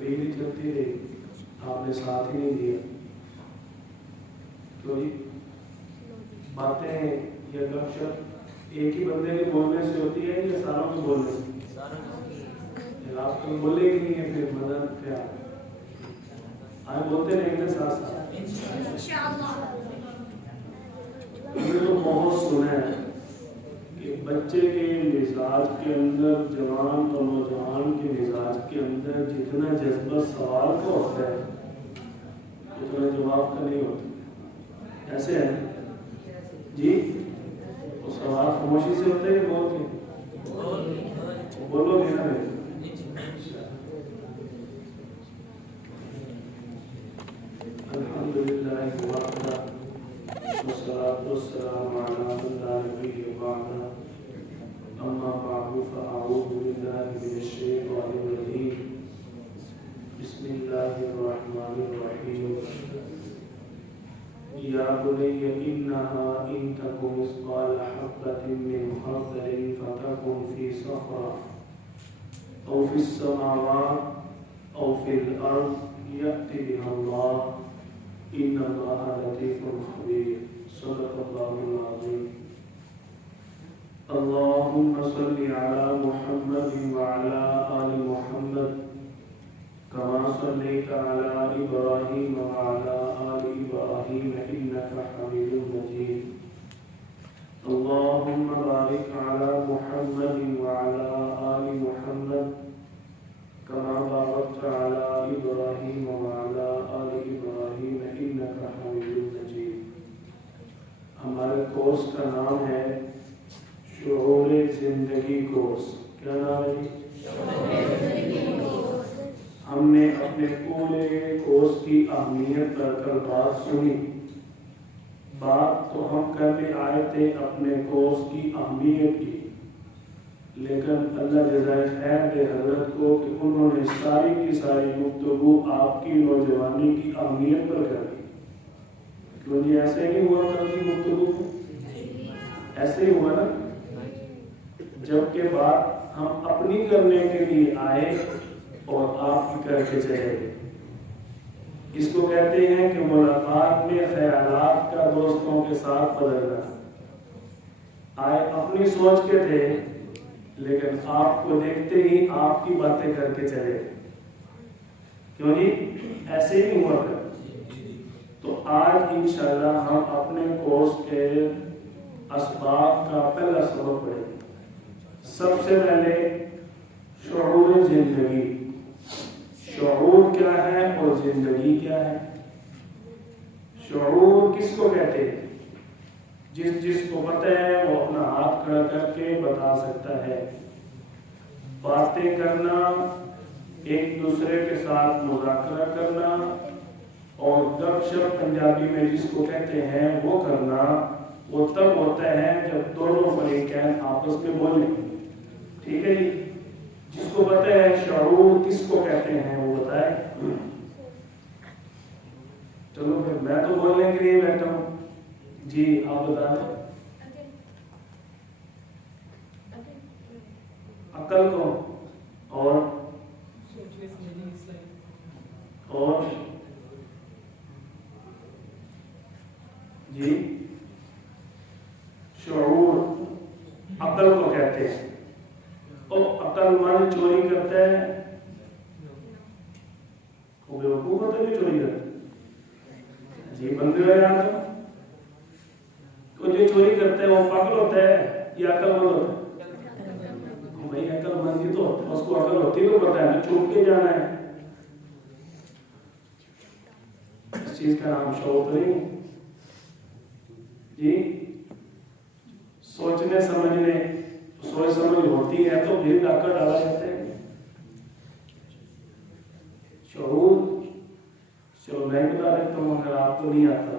Rally چلتی رہی، آپ نے ساتھ ہی نہیں دیا. تو باتیں یا گپ شپ ایک ہی بندے کے بولنے سے ہوتی ہے یا ساروں کے بولنے سے؟ آپ تو بولے ہی نہیں ہے، پھر مدد کیا آج بولتے رہیں گے ساتھ ساتھ. ہم نے تو بہت سنا ہے کہ بچے کے مزاج کے اندر، جوان اور نوجوان کے مزاج کے اندر جتنا جذبہ سوال کا ہوتا ہے اتنا جواب کا نہیں ہوتا. ایسے ہے جی؟ وہ سوال خاموشی سے ہوتا ہے بول کے بولو گے نا. الحمدللہ وحدہ والصلاة والسلام علی من لا نبی بعدہ. اما بعد فاعوذ باللہ من الشیطان الرجیم. بسم اللہ الرحمن الرحیم. یا بنی انہا ان تک مثقال حبۃ من خردل فتکن فی صخرہ او فی السماوات او فی الارض یأت بها اللہ ان اللہ لطیف خبیر. صدق اللہ العظیم. اللہم صل علی محمد وعلی آل محمد کما صلیت علی ابراہیم وعلی آل ابراہیم انک حمید مجید. اللہم بارک علی محمد وعلی آل محمد کما بارکت علی ابراہیم وعلی آل ابراہیم انک حمید مجید. ہمارے کورس کا نام ہے شعور زندگی کورس. کیا نام ہے جی؟ ہم نے اپنے پورے کورس کی اہمیت پر کل بات سنی. بات تو ہم کرنے آئے تھے اپنے کورس کی اہمیت کی، لیکن اللہ جزائے خیر دے حضرت کو کہ انہوں نے ساری کی ساری گفتگو آپ کی نوجوانی کی اہمیت پر کر دی. کیوں جی ایسے نہیں ہوا کل کی گفتگو؟ ایسے ہی ہوا نا. جب کے بعد ہم اپنی کرنے کے لیے آئے اور آپ کی کر کے چلے گئے. اس کو کہتے ہیں کہ ملاقات میں خیالات کا دوستوں کے ساتھ بدلنا. آئے اپنی سوچ کے تھے لیکن آپ کو دیکھتے ہی آپ کی باتیں کر کے چلے گئے. کیوں جی ایسے ہی ہوا کر. تو آج انشاءاللہ ہم اپنے کورس کے اسباب کا پہلا سبق پڑھیں گے. سب سے پہلے شعور زندگی. شعور کیا ہے اور زندگی کیا ہے؟ شعور کس کو کہتے ہیں؟ جس کو پتہ ہے وہ اپنا ہاتھ کھڑا کر کے بتا سکتا ہے. باتیں کرنا، ایک دوسرے کے ساتھ مذاکرہ کرنا اور گپ شپ پنجابی میں جس کو کہتے ہیں وہ کرنا، وہ تب ہوتا ہے جب دونوں فریقین آپس میں بولیں. ٹھیک ہے جی؟ جس کو پتہ ہے شعور کس کو کہتے ہیں وہ بتائے. چلو پھر میں تو بولنے کے لیے بیٹھا ہوں. جی آپ بتا دیں. عقل کو اور جی شعور عقل کو کہتے ہیں. اور عقل مند چوری کرتا ہے، وہ بیوقوف ہوتا ہے جو چوری کرتا ہے. جی بندے ہو یار تو جو چوری کرتا ہے وہ پاگل ہوتا ہے یا عقل مند ہوتا ہے؟ بھائی عقل مند ہی تو ہوتا ہے، اس کو عقل ہوتی تو پتہ ہے چھوٹ کے جانا ہے. اس چیز کا نام شعور نہیں. جی سوچنے سمجھنے، سوچ سمجھ ہوتی ہے تو پھر ڈاکہ ڈالا جاتا ہے. شعور چلو میں بتا دیتا ہوں اگر آپ کو نہیں آتا.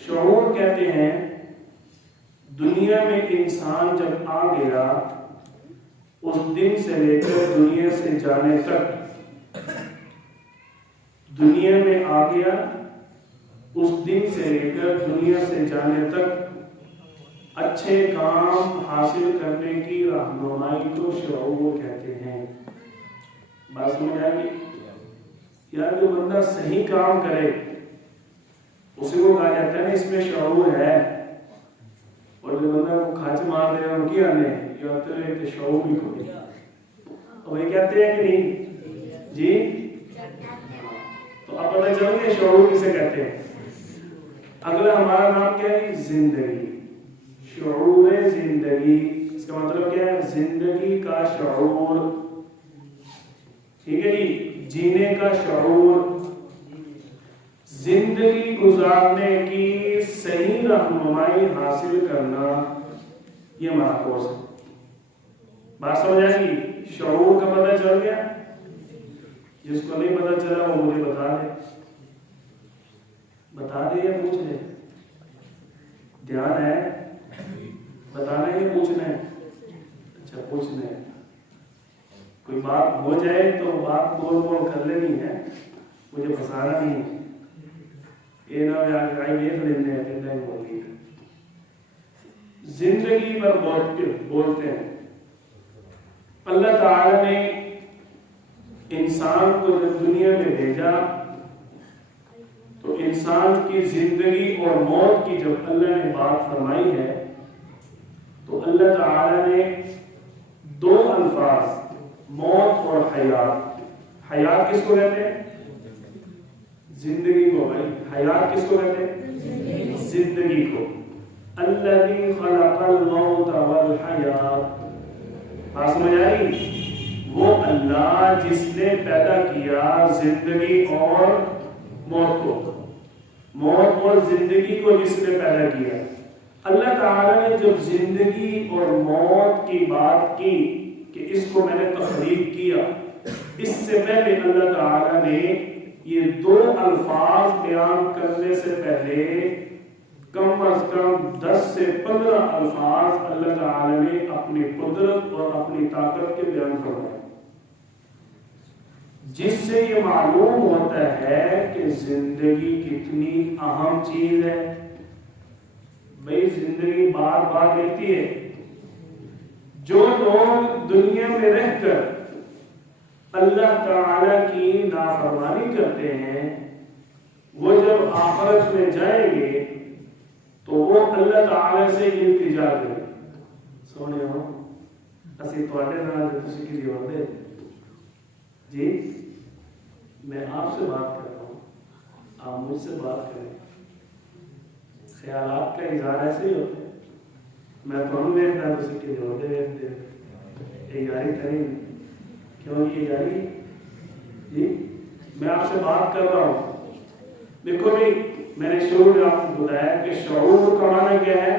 شعور کہتے ہیں دنیا میں انسان جب آ گیا اس دن سے لے کر دنیا سے جانے تک، دنیا میں آ گیا اس دن سے لے کر دنیا سے جانے تک اچھے کام حاصل کرنے کی رہنمائی کو شعور کہتے ہیں. بات سمجھ آئے گی؟ یار جو بندہ صحیح کام کرے اسی کو کہا جاتا ہے نا اس میں شعور ہے، اور جو بندہ کو کھاچ مار دے ان کی آنے یہ ہوتے رہے کہ شعور بھی کوئی، تو یہ کہتے ہیں کہ نہیں جی؟ تو اب پتہ چل گیا شعور کسے کہتے ہیں۔ اگلا ہمارا نام کیا ہے؟ زندگی، شعور زندگی۔ اس کا مطلب کیا ہے؟ زندگی کا شعور، ٹھیک ہے جی، جینے کا شعور، زندگی گزارنے کی صحیح رہنمائی حاصل کرنا، یہ ہمارا کورس ہے۔ بات سمجھ آئے گی؟ شعور کا پتہ چل گیا؟ جس کو نہیں پتہ چلا وہ مجھے بتا دے، بتا دے یا پوچھ لے؟ دھیان ہے؟ بتانا ہے یا پوچھنا ہے؟ اچھا پوچھنا ہے۔ کوئی بات ہو جائے تو بات بول بول کر لینی ہے، مجھے پھنسانا نہیں ہے، یہ نہ آئی دیکھ لینے ہیں کہ نہیں بول رہی ہے۔ زندگی پر بولتے ہیں۔ اللہ تعالی نے انسان کو جب دنیا میں بھیجا تو انسان کی زندگی اور موت کی جب اللہ نے بات فرمائی ہے تو اللہ تعالی نے دو الفاظ، موت اور حیات۔ حیات کس کو کہتے ہیں؟ زندگی کو۔ بھائی حیات کس کو کہتے ہیں؟ زندگی کو۔ الذی خلق الموت والحیات، بات سمجھ آئی؟ وہ اللہ جس نے پیدا کیا زندگی اور موت کو، موت اور زندگی کو جس نے پیدا کیا۔ اللہ تعالیٰ نے جب زندگی اور موت کی بات کی کہ اس کو میں نے تخلیق کیا، اس سے پہلے اللہ تعالیٰ نے یہ دو الفاظ بیان کرنے سے پہلے کم از کم 10 سے 15 الفاظ اللہ تعالیٰ نے اپنی قدرت اور اپنی طاقت کے بیان فرمائے، جس سے یہ معلوم ہوتا ہے کہ زندگی کتنی اہم چیز ہے۔ بھئی زندگی بار بار ملتی ہے۔ جو لوگ دنیا میں رہ کر اللہ تعالی کی نافرمانی کرتے ہیں وہ جب آخرت میں جائیں گے تو وہ اللہ تعالی سے التجا کریں، سونے ہو اسی تواڈے نال تے تسی کسی ہور دے جی، میں آپ سے بات کر رہا ہوں، آپ مجھ سے بات کریں۔ خیالات کا اظہار ایسے ہی ہوتا ہے، میں تو ہم دیکھتا ہے تسی کسی ہور دے دیکھتے ہیں، یہ یاری کریں گے کیوں؟ یہ یاری جی، میں آپ سے بات کر رہا ہوں۔ دیکھو بھائی میں نے شروع میں آپ کو بتایا کہ شعور کا معنی کیا ہے؟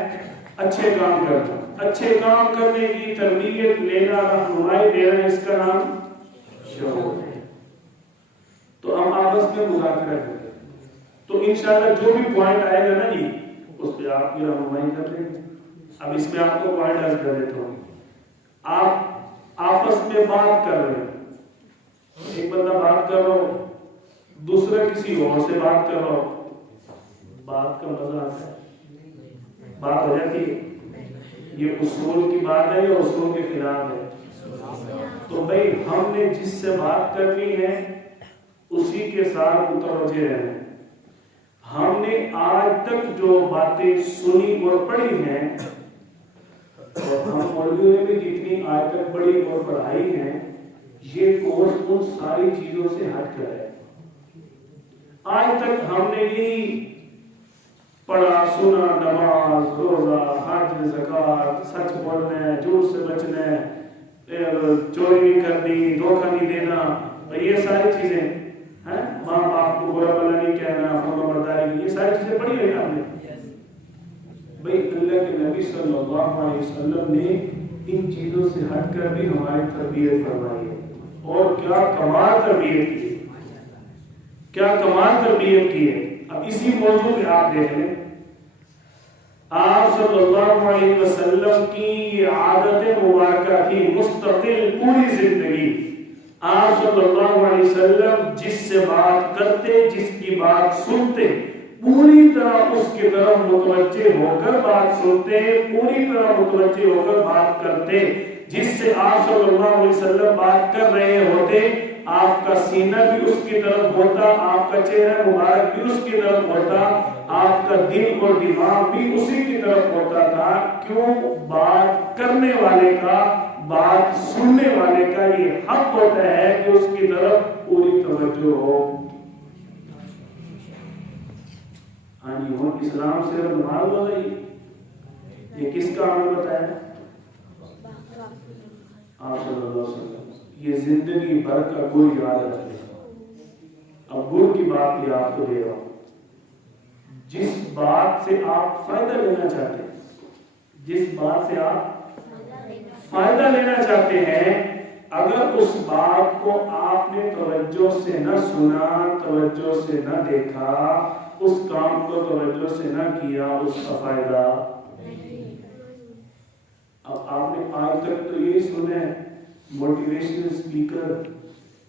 اچھے کام کرنا، اچھے کام کرنے کی تربیت لینا، رہنمائی دینا، اس کا نام شعور ہے۔ تو ہم آپس میں مذاکرہ کریں تو انشاءاللہ جو بھی پوائنٹ آئے گا نا جی اس پہ آپ کی رہنمائی کر لیں گے۔ اب اس میں آپ کو پوائنٹ عرض کر دیتا ہوں۔ آپ آپس میں بات کر رہے ہیں، ایک بندہ بات کر رہا ہو، دوسرا کسی اور سے بات کر رہا ہو، بات کا مزہ آتا ہے، بات ہو جاتی ہے۔ یہ اصول کی بات ہے یا اصول کے خلاف ہے؟ تو بھائی ہم نے جس سے بات کرنی ہے اسی کے ساتھ متوجہ رہنا ہے۔ ہم نے آج تک جو باتیں سنی اور پڑھی ہیں اور ہم مولویوں نے بھی جتنی آج تک پڑھی اور پڑھائی ہیں، یہ کورس ان ساری چیزوں سے ہٹ کر ہے۔ آج تک ہم نے یہی پڑھا سنا، نماز، روزہ، حج، زکوٰۃ، سچ بولنا ہے، جھوٹ سے بچنا ہے، چوری نہیں کرنی، دھوکہ نہیں دینا، یہ ساری چیزیں ہیں، ماں باپ کو برا بھلا نہیں کہنا، فرما برداری، یہ ساری چیزیں پڑھی ہیں آپ نے۔ بھائی اللہ کے نبی صلی اللہ علیہ وسلم نے ان چیزوں سے ہٹ کر بھی ہماری تربیت فرمائی ہے، اور کیا کمال تربیت کی ہے، کیا کمال تربیت کی ہے۔ اب اسی موضوع پہ آپ دیکھ لیں، آپ صلی اللہ علیہ وسلم کی یہ عادت مبارکہ تھی مستقل پوری زندگی۔ آپ صلی اللہ علیہ وسلم جس سے بات کرتے، جس کی بات سنتے، پوری طرح اس کی طرف متوجہ ہو کر بات سنتے، پوری طرح متوجہ ہو کر بات کرتے۔ جس سے آپ صلی اللہ علیہ وسلم بات کر رہے ہوتے آپ کا سینہ بھی اس کی طرف ہوتا، آپ کا چہرہ مبارک بھی اس کی طرف ہوتا، آپ کا دل اور دماغ بھی اسی کی طرف ہوتا تھا۔ کیوں؟ بات کرنے والے کا، بات سننے والے کا یہ حق ہوتا ہے کہ اس کی طرف پوری توجہ ہو۔ ہاں جی، ہم اسلام سے نماز ہو رہی، یہ کس کا عمل بتایا؟ آپ صلی اللہ علیہ وسلم۔ یہ زندگی بھر کا کوئی یاد رکھے۔ اب گل کی بات بھی آپ کو دے رہا ہوں، جس بات سے آپ فائدہ لینا چاہتے ہیں، جس بات سے آپ فائدہ لینا چاہتے ہیں، اگر اس بات کو آپ نے توجہ سے نہ سنا، توجہ سے نہ دیکھا، اس کام کو توجہ سے نہ کیا، اس کا فائدہ۔ اب آپ نے آج تک تو یہی سنا ہے، موٹیویشنل اسپیکر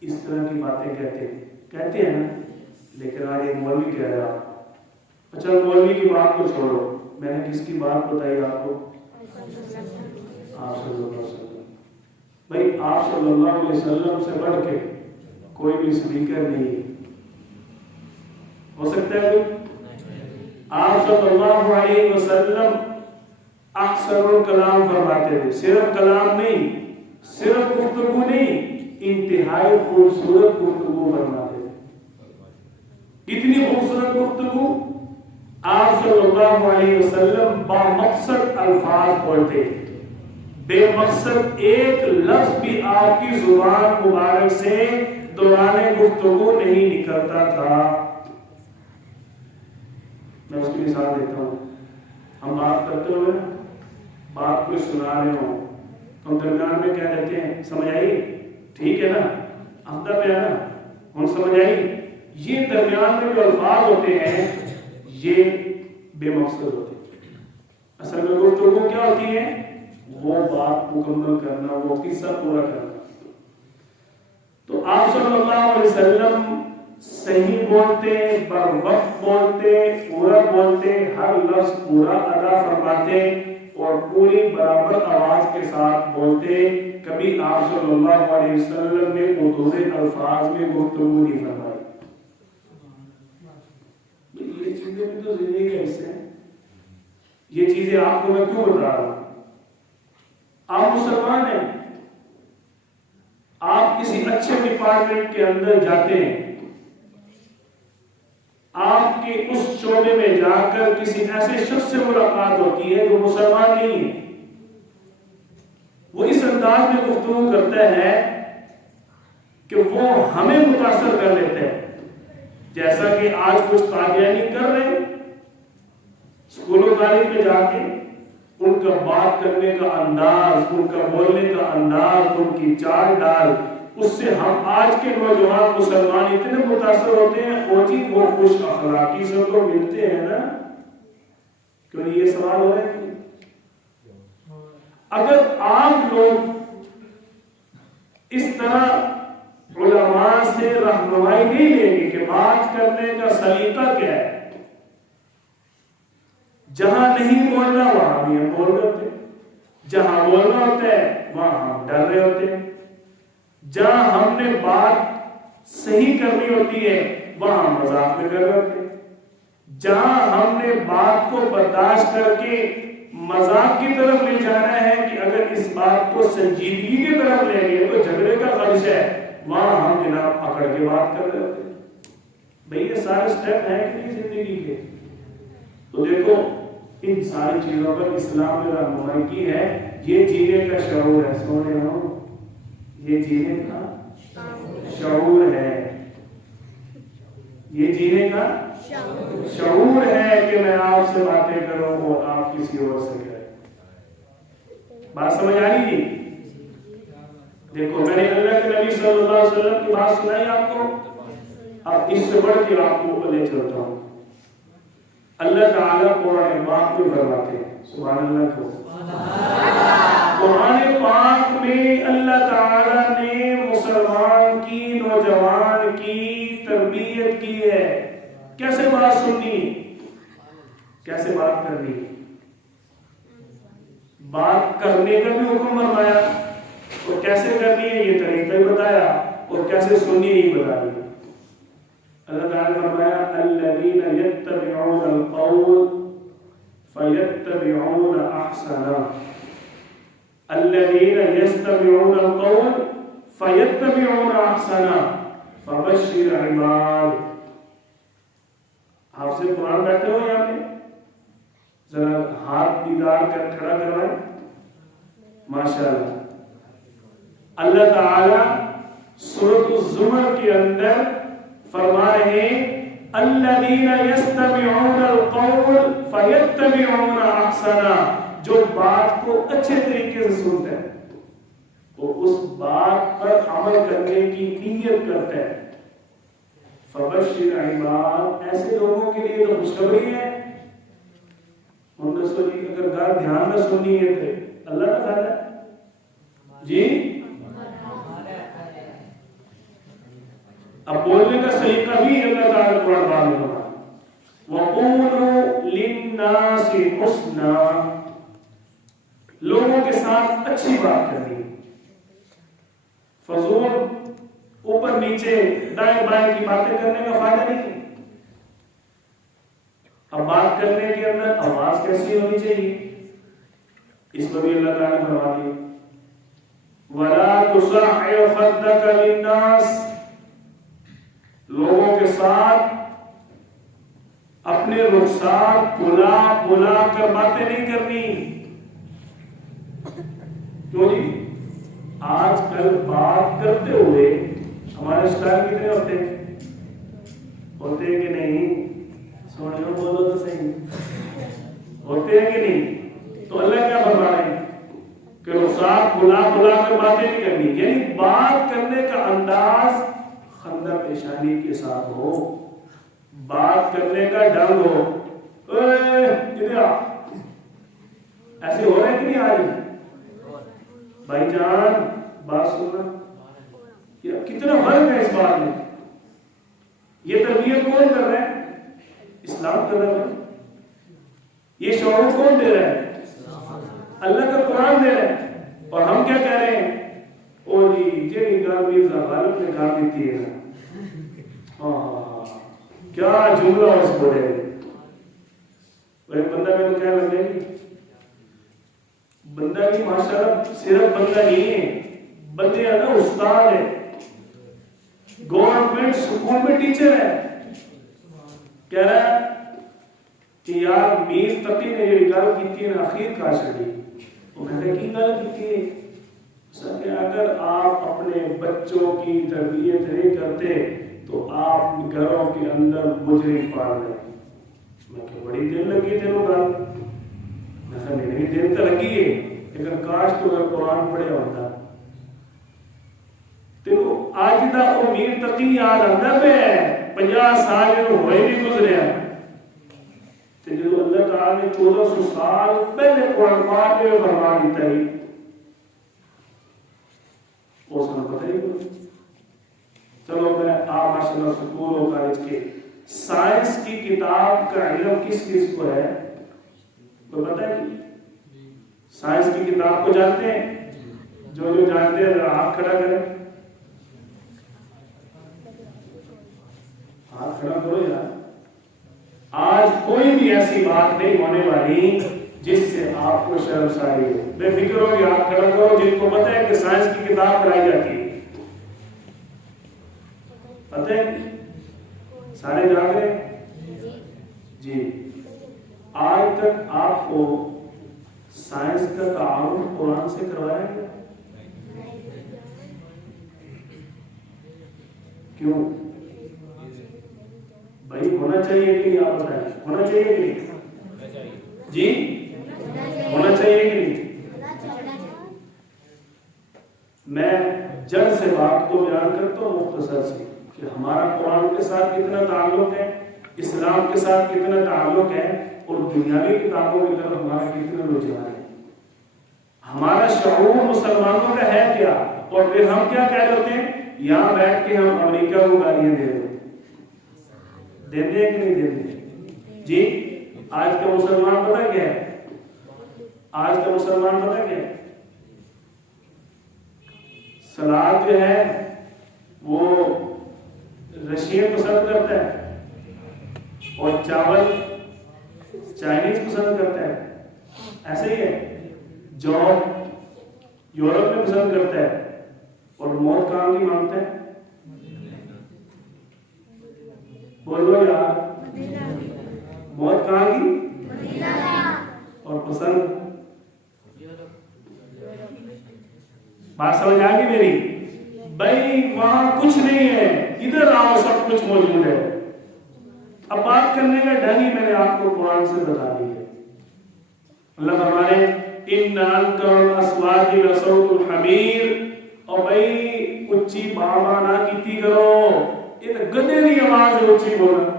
اس طرح کی باتیں کہتے ہیں نا، لیکن آج ایک مولوی کہہ رہا ہے۔ اچھا، مولوی کی بات کو چھوڑو، میں نے کس کی بات بتائی آپ کو؟ آپ صلی اللہ علیہ وسلم۔ بھائی آپ صلی اللہ علیہ وسلم سے بڑھ کے کوئی بھی اسپیکر نہیں ہو سکتا ہے۔ آپ صلی اللہ علیہ وسلم اکثر الکلام فرماتے تھے، صرف کلام نہیں، صرف گفتگو نہیں، انتہائی خوبصورت گفتگو فرماتے تھے۔ اتنی خوبصورت گفتگو، آپ صلی اللہ علیہ وسلم بامقصد الفاظ بولتے، بے مقصد ایک لفظ بھی آپ کی زبان مبارک سے دوران گفتگو نہیں نکلتا تھا۔ میں اس کی مثال دیتا ہوں۔ ہم بات کرتے ہوئے بات کو سنا رہے ہوں، ہم درمیان میں کہہ دیتے ہیں سمجھ آئی؟ ٹھیک ہے نا، آمدہ پہ ہے نا، ہم سمجھ آئی؟ یہ درمیان میں جو الفاظ ہوتے ہیں یہ بے مقصد ہوتے ہیں۔ اصل میں گفتگو کیا ہوتی ہے؟ وہ بات مکمل کرنا، وہ قصہ پورا کرنا۔ تو آپ صلی اللہ علیہ وسلم صحیح بولتے، بر وقت بولتے، پورا بولتے، ہر لفظ پورا ادا فرماتے اور پوری برابر آواز کے ساتھ بولتے۔ کبھی آپ صلی اللہ علیہ وسلم نے ادھورے الفاظ میں گفتگو نہیں فرمائی۔ یہ چیزیں بھی تو زندگی کا حصہ ہیں۔ یہ چیزیں آپ کو میں کیوں بتا رہا ہوں؟ آپ مسلمان ہیں، آپ کسی اچھے ڈپارٹمنٹ کے اندر جاتے ہیں، آپ کے اس شعبے میں جا کر کسی ایسے شخص سے ملاقات ہوتی ہے جو مسلمان نہیں ہے، وہ اس انداز میں گفتگو کرتا ہے کہ وہ ہمیں متاثر کر لیتا ہے، جیسا کہ آج کچھ قادیانی کر رہے ہیں۔ اسکولوں کالج میں جا کے ان کا بات کرنے کا انداز، ان کا بولنے کا انداز، ان کی چال ڈال، اس سے ہم آج کے نوجوان مسلمان اتنے متاثر ہوتے ہیں، او جی وہ خوش اخلاقی سے تو ملتے ہیں نا۔ کیوں یہ سوال ہو رہا ہے؟ اگر آپ لوگ اس طرح علماء سے رہنمائی نہیں لیں گے کہ بات کرنے کا سلیقہ کیا ہے، جہاں نہیں بولنا وہاں بھی ہم بول رہے ہوتے ہیں، جہاں بولنا ہوتا ہے وہاں ہم ڈر رہے ہوتے ہیں، جہاں ہم نے بات صحیح کرنی ہوتی ہے وہاں مذاق میں کر رہے ہوتے ہیں، جہاں ہم نے بات کو برداشت کر کے مذاق کی طرف لے جانا ہے کہ اگر اس بات کو سنجیدگی کی طرف لیں گے تو جھگڑے کا خدشہ ہے، وہاں ہم جناب اکڑ کے بات کر رہے ہوتے ہیں۔ بھئی یہ سارے سٹیپ ہیں کہ نہیں زندگی کے؟ تو دیکھو ان ساری چیزوں پر اسلام نے رہنمائی کی ہے۔ یہ جینے کا شعور ہے، سونے ہو، یہ جینے کا شعور ہے، یہ جینے کا شعور ہے کہ میں آپ سے باتیں کروں اور آپ کسی اور سے کریں۔ بات سمجھ آ رہی جی؟ دیکھو میں نے اللہ کے نبی صلی اللہ علیہ وسلم کی بات سنائی آپ کو، اب اس سے بڑھ کے آپ کو لے چلتا ہوں۔ اللہ تعالیٰ قرآن پاک میں فرماتے ہیں، سبحان اللہ کو، قرآن پاک میں اللہ تعالیٰ نے مسلمان کی، نوجوان کی تربیت کی ہے۔ کیسے بات سننی، کیسے بات کرنی، بات کرنے کا بھی حکم فرمایا اور کیسے کرنی ہے یہ طریقہ بھی بتایا، اور کیسے سنی نہیں بتا دیا. اللہ تعالیٰ نے فرمایا الذین یتبعون القول فیتبعون احسنہ. الذین یستمعون القول فیتبعون احسنہ فبشر عباد. آپ سے قرآن بیٹھے ہو یہاں پہ؟ ذرا ہاتھ دیدار کر کھڑا کروائیں. ماشاءاللہ. اللہ تعالی سورۃ الزمر کے اندر فرما رہے ہیں الذین یستمعون القول فیتبعون احسنہ. جو بات کو اچھے طریقے سے سنتا ہے وہ اس بات پر عمل کرنے کی نیت کرتا ہے. فبشر عباد. ایسے لوگوں کے لیے تو خوشخبری ہے. اگر گھر دھیان نہ سننی ہے تو اللہ کا فائدہ ہے جی. اب بولنے کا سلیقہ بھی اللہ تعالیٰ قرآن پاک میں بتایا وَقُولُوا لِلنَّاسِ حُسْنًا. لوگوں کے ساتھ اچھی بات کرنی. فضول اوپر نیچے دائیں بائیں کی باتیں کرنے کا فائدہ نہیں. اب بات کرنے کے اندر آواز کیسی ہونی چاہیے اس پر بھی اللہ تعالیٰ نے فرما دیا وَلَا تُصَعِّرْ خَدَّكَ لِلنَّاسِ. لوگوں کے ساتھ اپنے رخسار بلا بلا کر باتیں نہیں کرنی. کیوں جی؟ آج کل بات کرتے ہوئے ہمارے شکار کتنے ہوتے ہیں کہ نہیں؟ سونے کو بولو تو صحیح. ہوتے ہیں کہ نہیں؟ تو اللہ کیا فرما رہے ہیں کہ رخسار بلا بلا کر باتیں نہیں کرنی. یعنی بات کرنے کا انداز خندہ پیشانی کے ساتھ ہو. بات کرنے کا ڈنگ ہو. ایسے ہو رہے کہ نہیں آج؟ بھائی جان بات سننا. کتنا فرق ہے اس بات میں. یہ تربیت کون کر رہا ہے؟ اسلام کر رہا ہے. یہ شعور کون دے رہا ہے؟ اللہ کا قرآن دے رہا ہے. اور ہم کیا کہہ رہے ہیں؟ او جی جی گال میرزا غالب نے کہا دیتی ہے کیا جملہ اس کو ہے. ایک بندہ میں نے کہا لگے بندہ بھی ماشاءاللہ صرف بندہ نہیں ہے, بندے ہے نا استاد ہے, گورنمنٹ سکول میں ٹیچر ہے. کہہ رہا ہے کہ یار میر تقی نے یہ گل کی نا اخیر کا چڑی. میں نے کی گل کی کہ اگر آپ اپنے بچوں کی تربیت نہیں کرتے تو آپ گھروں کے اندر مجرم پال رہے. میں کہ بڑی دیر لگی تھے وہ گل. میں نے بھی دیر تو لگی ہے لیکن کاش تو اگر قرآن پڑھے ہوتا. تو آج دا امیر تقی یاد آتا ہے 50 سال جو ہوئے بھی گزرے ہیں. تو جو اللہ تعالیٰ نے 1400 سال پہلے قرآن پاک میں فرما دیتا ہے اس میں پتہ نہیں کرتا. چلو میں آپ ماشاءاللہ سکول و کالج کے سائنس کی کتاب کا علم کس کس کو ہے تو پتہ ہے؟ سائنس کی کتاب کو جانتے ہیں؟ جو جانتے ہیں ذرا ہاتھ کھڑا کریں. ہاتھ کھڑا کرو یار. آج کوئی بھی ایسی بات نہیں ہونے والی جس سے آپ کو شرمساری ہو. بے فکر ہو کہ ہاتھ کھڑا کرو جن کو پتہ ہے کہ سائنس کی کتاب پڑھائی جاتی ہے. پتہ ہے سارے جاگ رہے جی. آج تک آپ کو سائنس کا تعارف قرآن سے کروایا گیا؟ کیوں بھائی ہونا چاہیے کہ نہیں؟ آپ بتائیں ہونا چاہیے کہ نہیں جی؟ ہونا چاہیے کہ نہیں؟ میں جڑ سے بات کو بیان کرتا ہوں مختصر سے کہ ہمارا قرآن کے ساتھ کتنا تعلق ہے, اسلام کے ساتھ کتنا تعلق ہے, اور دنیاوی کتابوں کی طرف ہمارا کتنا رجحان ہے. ہمارا شعور مسلمانوں کا ہے کیا؟ اور پھر ہم کیا کہہ رہے ہوتے ہیں یہاں بیٹھ کے ہم امریکہ کو گالیاں دے رہے دیتے ہیں کہ نہیں دیتے جی؟ آج کا مسلمان پتہ کیا ہے؟ آج کا مسلمان پتہ کیا ہے؟ صلاۃ جو ہے وہ رشین پسند کرتا ہے اور چاول چائنیز پسند کرتا ہے، ایسے ہی ہے، جاب یورپ میں پسند کرتا ہے اور موت کہاں کی مانگتا ہے؟ بولو یار، موت کہاں کی اور پسند؟ بات سمجھ آ گئی میری؟ بھائی وہاں کچھ نہیں ہے، ادھر آؤ سب کچھ موجود ہے۔ اب بات کرنے کا ڈھنگ ہی میں نے آپ کو قرآن سے بتا دی ہے۔ اللہ فرمانے ان انکر الاصوات لصوت الحمیر، اور بھائی اچھی بابا نہ کیتی کرو، یہ تو گدھے کی آواز ہے اچھی بولنا۔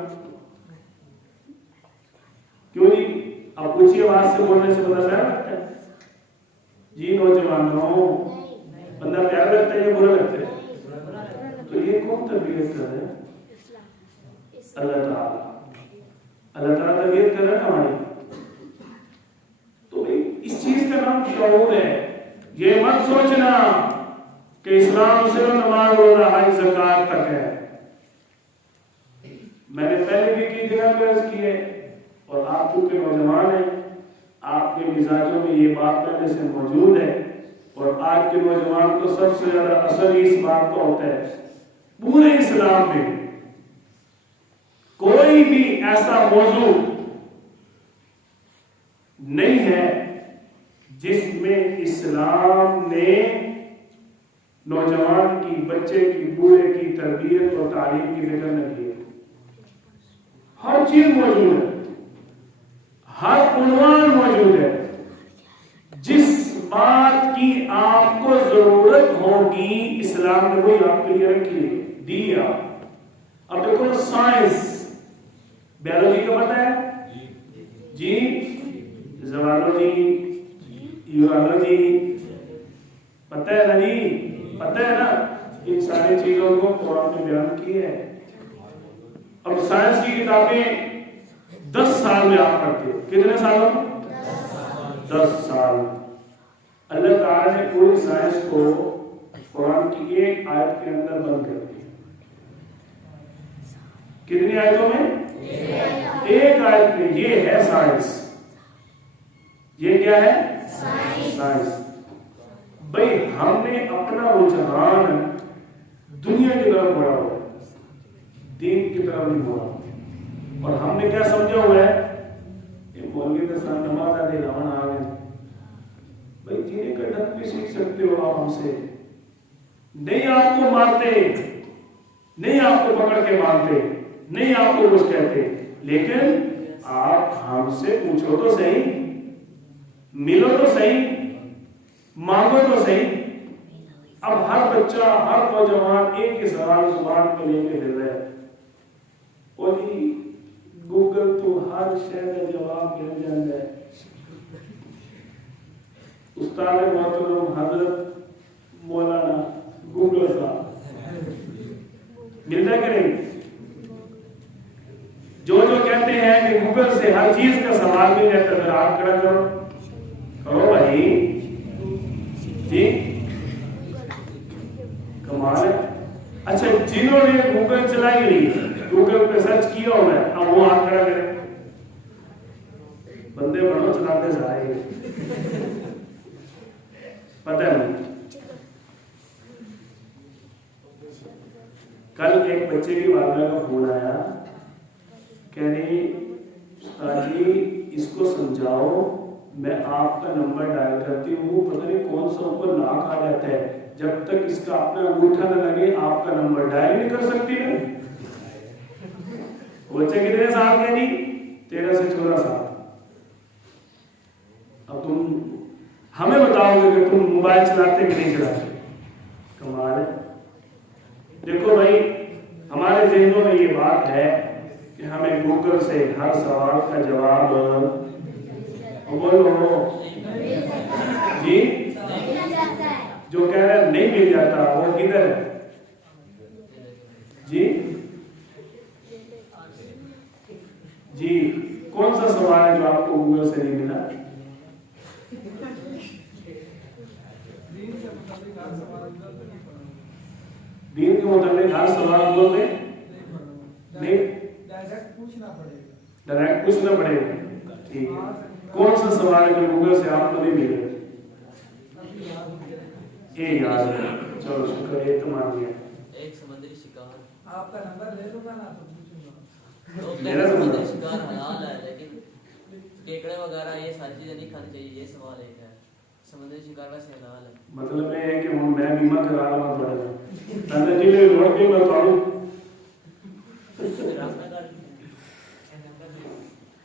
کیوں نہیں؟ اب اچھی آواز سے بولنے سے پتہ پیار لگتا ہے؟ جی نوجوانوں، بندہ پیار لگتا ہے یا برا لگتا ہے؟ تو یہ کون تربیت کر رہے ہیں؟ اللہ تعالیٰ۔ اللہ تعالیٰ تربیت کر رہا ہے ہماری۔ تو اس چیز کا نام شعور ہے۔ یہ مت سوچنا کہ اسلام صرف نماز روزہ حج زکات تک ہے۔ میں نے پہلے بھی کئی جگہ پہ عرض کی ہے، اور آپ چونکہ نوجوان ہیں، آپ کے مزاجوں میں یہ بات پہلے سے موجود ہے، اور آج کے نوجوان کو سب سے زیادہ اثر اس بات کا ہوتا ہے۔ پورے اسلام میں کوئی بھی ایسا موضوع نہیں ہے جس میں اسلام نے نوجوان کی، بچے کی، بوڑھے کی تربیت اور تعلیم کی فکر نہ کی۔ ہر چیز موجود ہے، ہر عنوان موجود ہے۔ جس بات کی آپ کو ضرورت ہوگی اسلام نے وہی آپ کے لیے رکھی دی۔ اب دیکھو سائنس، بیولوجی کا پتہ ہے جی، زوالوجی، یورولوجی، پتہ ہے نا جی، پتہ ہے نا، ان ساری چیزوں کو قرآن میں بیان کی ہے۔ اب سائنس کی کتابیں 10 سال میں آپ پڑھتے ہیں، کتنے سالوں؟ 10 سال۔ اللہ تعالیٰ نے پوری سائنس کو قرآن کی ایک آیت کے اندر بند کر دیا۔ کتنی آیتوں میں؟ ایک آیت میں۔ یہ ہے سائنس۔ یہ کیا ہے؟ سائنس۔ بھئی ہم نے اپنا رجحان دنیا کی طرف بڑھا ہوا، دین کی طرف نہیں بڑھا، اور ہم نے کیا سمجھا ہوا ہے؟ یہ مولوی کے ساتھ نماز آدھے لون آ گئے۔ بھئی جینے کا ڈھنگ بھی سیکھ سکتے ہو آپ ہم سے، نہیں آپ کو مارتے، نہیں آپ کو پکڑ کے مارتے، نہیں آپ کو کچھ کہتے، لیکن آپ ہم سے پوچھو تو صحیح، ملو تو صحیح، مانگو تو صحیح۔ اب ہر بچہ، ہر نوجوان ایک ہی سوال زبان پہ لے کے پھر رہا ہے، اور گوگل تو ہر شے کا جواب مل جاتا ہے۔ استاد محترم حضرت مولانا گوگل صاحب ملتا ہے کہ نہیں؟ جو کہتے ہیں کہ گوگل سے ہر چیز کا سوال مل جاتا ہے، آپ کھڑا کرو بھائی جی، کمال ہے۔ اچھا جنہوں نے گوگل چلائی ہوئی، گوگل پہ سرچ کیا ہوا ہے، اب وہ ہاتھ کھڑا کرے۔ بندے بڑھو چلاتے سارے، پتہ نہیں۔ کل ایک بچے کی والدہ کا فون آیا، کہہ رہی استاد جی اس کو سمجھاؤ، میں آپ کا نمبر ڈائل کرتی ہوں، پتہ نہیں کون سا اوپر لاک آ جاتا ہے، جب تک اس کا اپنا انگوٹھا نہ لگے آپ کا نمبر ڈائل نہیں کر سکتی ہے۔ بچے کتنے سال کے جی؟ 13 سے 14 سال۔ اب تم ہمیں بتاؤ گے کہ تم موبائل چلاتے کہ نہیں چلاتے؟ کمال ہے۔ دیکھو بھائی ہمارے ذہنوں میں یہ بات ہے کہ ہمیں گوگل سے ہر سوال کا جواب بولو جی، جو کہہ رہا ہے نہیں مل جاتا وہ کدھر ہے جی؟ جی کون سا سوال ہے جو آپ کو گوگل سے نہیں ملا؟ دین کے متعلق ہر سوال بول دیں نہیں، ڈائریکٹ پوچھنا پڑے گا. ٹھیک ہے. کون سا سوال ہے جو گوگل سے آپ کو نہیں ملے گا؟ یہ یاد ہے. چلو شکر ہے تو مان لیا. ایک سمندری شکار. آپ کا نمبر لے لوں گا نا تو پوچھوں گا. میرا سمندری شکار حلال ہے لیکن کیکڑے وغیرہ یہ ساری چیزیں نہیں کھانی چاہیے. یہ سوال ایک ہے. سمندری شکار ویسے حلال ہے. مطلب یہ ہے کہ ہوں میں بیمہ کرا رہا ہوں تھوڑا سا پہلے جی نے روڈ بھی میں توڑوں.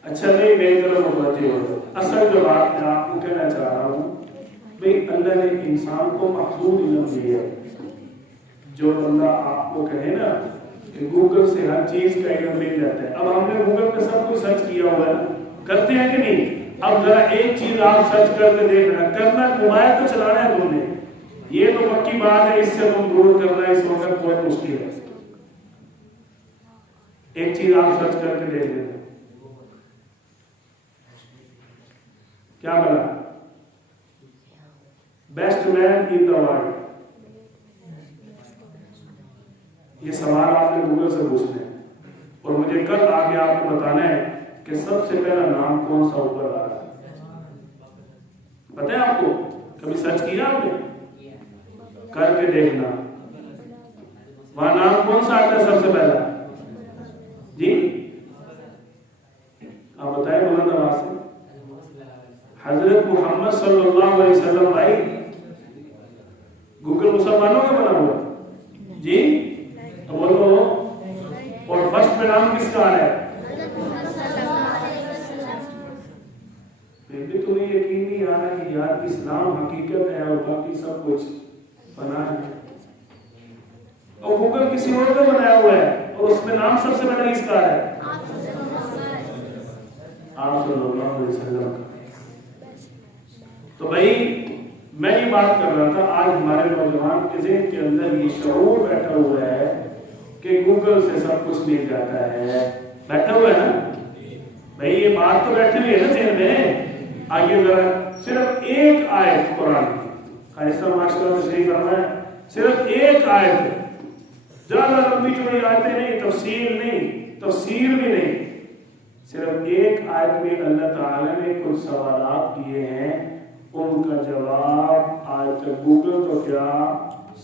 اچھا نہیں میری طرف متوجہ ہو. اصل جو بات میں آپ کو کہنا چاہ رہا ہوں بھئی اللہ نے انسان کو محدود علم دیا ہے. جو بندہ آپ کو کہے نا کہ گوگل سے ہر چیز کا علم مل جاتا ہے. اب ہم نے گوگل پہ سب کچھ سرچ کیا ہوا ہے نا, کرتے ہیں کہ نہیں؟ اب ذرا ایک چیز آپ سرچ کر کے دیکھنا, کرنا گھمایا تو چلانا ہے تم نے. یہ تو پکی بات ہے, اس سے تم دور کرنا اس وقت بہت مشکل ہے. ایک چیز آپ سرچ کر کے دیکھ لینا. کیا بلا best main in the world. یہ سوال آپ نے گوگل سے پوچھنا ہے اور مجھے کل آگے آپ کو بتانا ہے کہ سب سے پہلا نام کون سا اوپر آ رہا ہے. پتہ ہے آپ کو؟ کبھی سرچ کیا آپ نے؟ کر کے دیکھنا وہاں نام کون سا آتا ہے سب سے پہلا. جی آپ بتائیں بلند آواز سے. حضرت محمد صلی اللہ علیہ وسلم. بھائی گوگل مسلمانوں کا بنا ہوا جی تو بولو. اور فرسٹ پہ نام کس کا آ رہا ہے؟ پھر بھی تمہیں یقین نہیں آ رہا کہ یار اسلام حقیقت ہے اور باقی سب کچھ بنا ہے. اور گوگل کسی اور کا بنایا ہوا ہے اور اس میں نام سب سے پہلے کس کا ہے؟ آپ صلی اللہ علیہ وسلم کا. تو بھائی میں یہ بات کر رہا تھا, آج ہمارے نوجوان کے ذہن کے اندر یہ شعور بیٹھا ہوا ہے کہ گوگل سے سب کچھ مل جاتا ہے. بیٹھا ہوا ہے نا بھائی, یہ بات تو بیٹھی ہوئی ہے نا ذہن میں. آئیے ذرا صرف ایک آیت قرآن کی, ایسا ماشاء اللہ تشریف فرمائے, صرف ایک آیت, زیادہ لمبی چوڑی آیتیں نہیں, تفسیر نہیں, تفسیر بھی نہیں, صرف ایک آیت میں اللہ تعالیٰ نے کچھ سوالات کیے ہیں, ان کا جواب آج تک گوگل تو کیا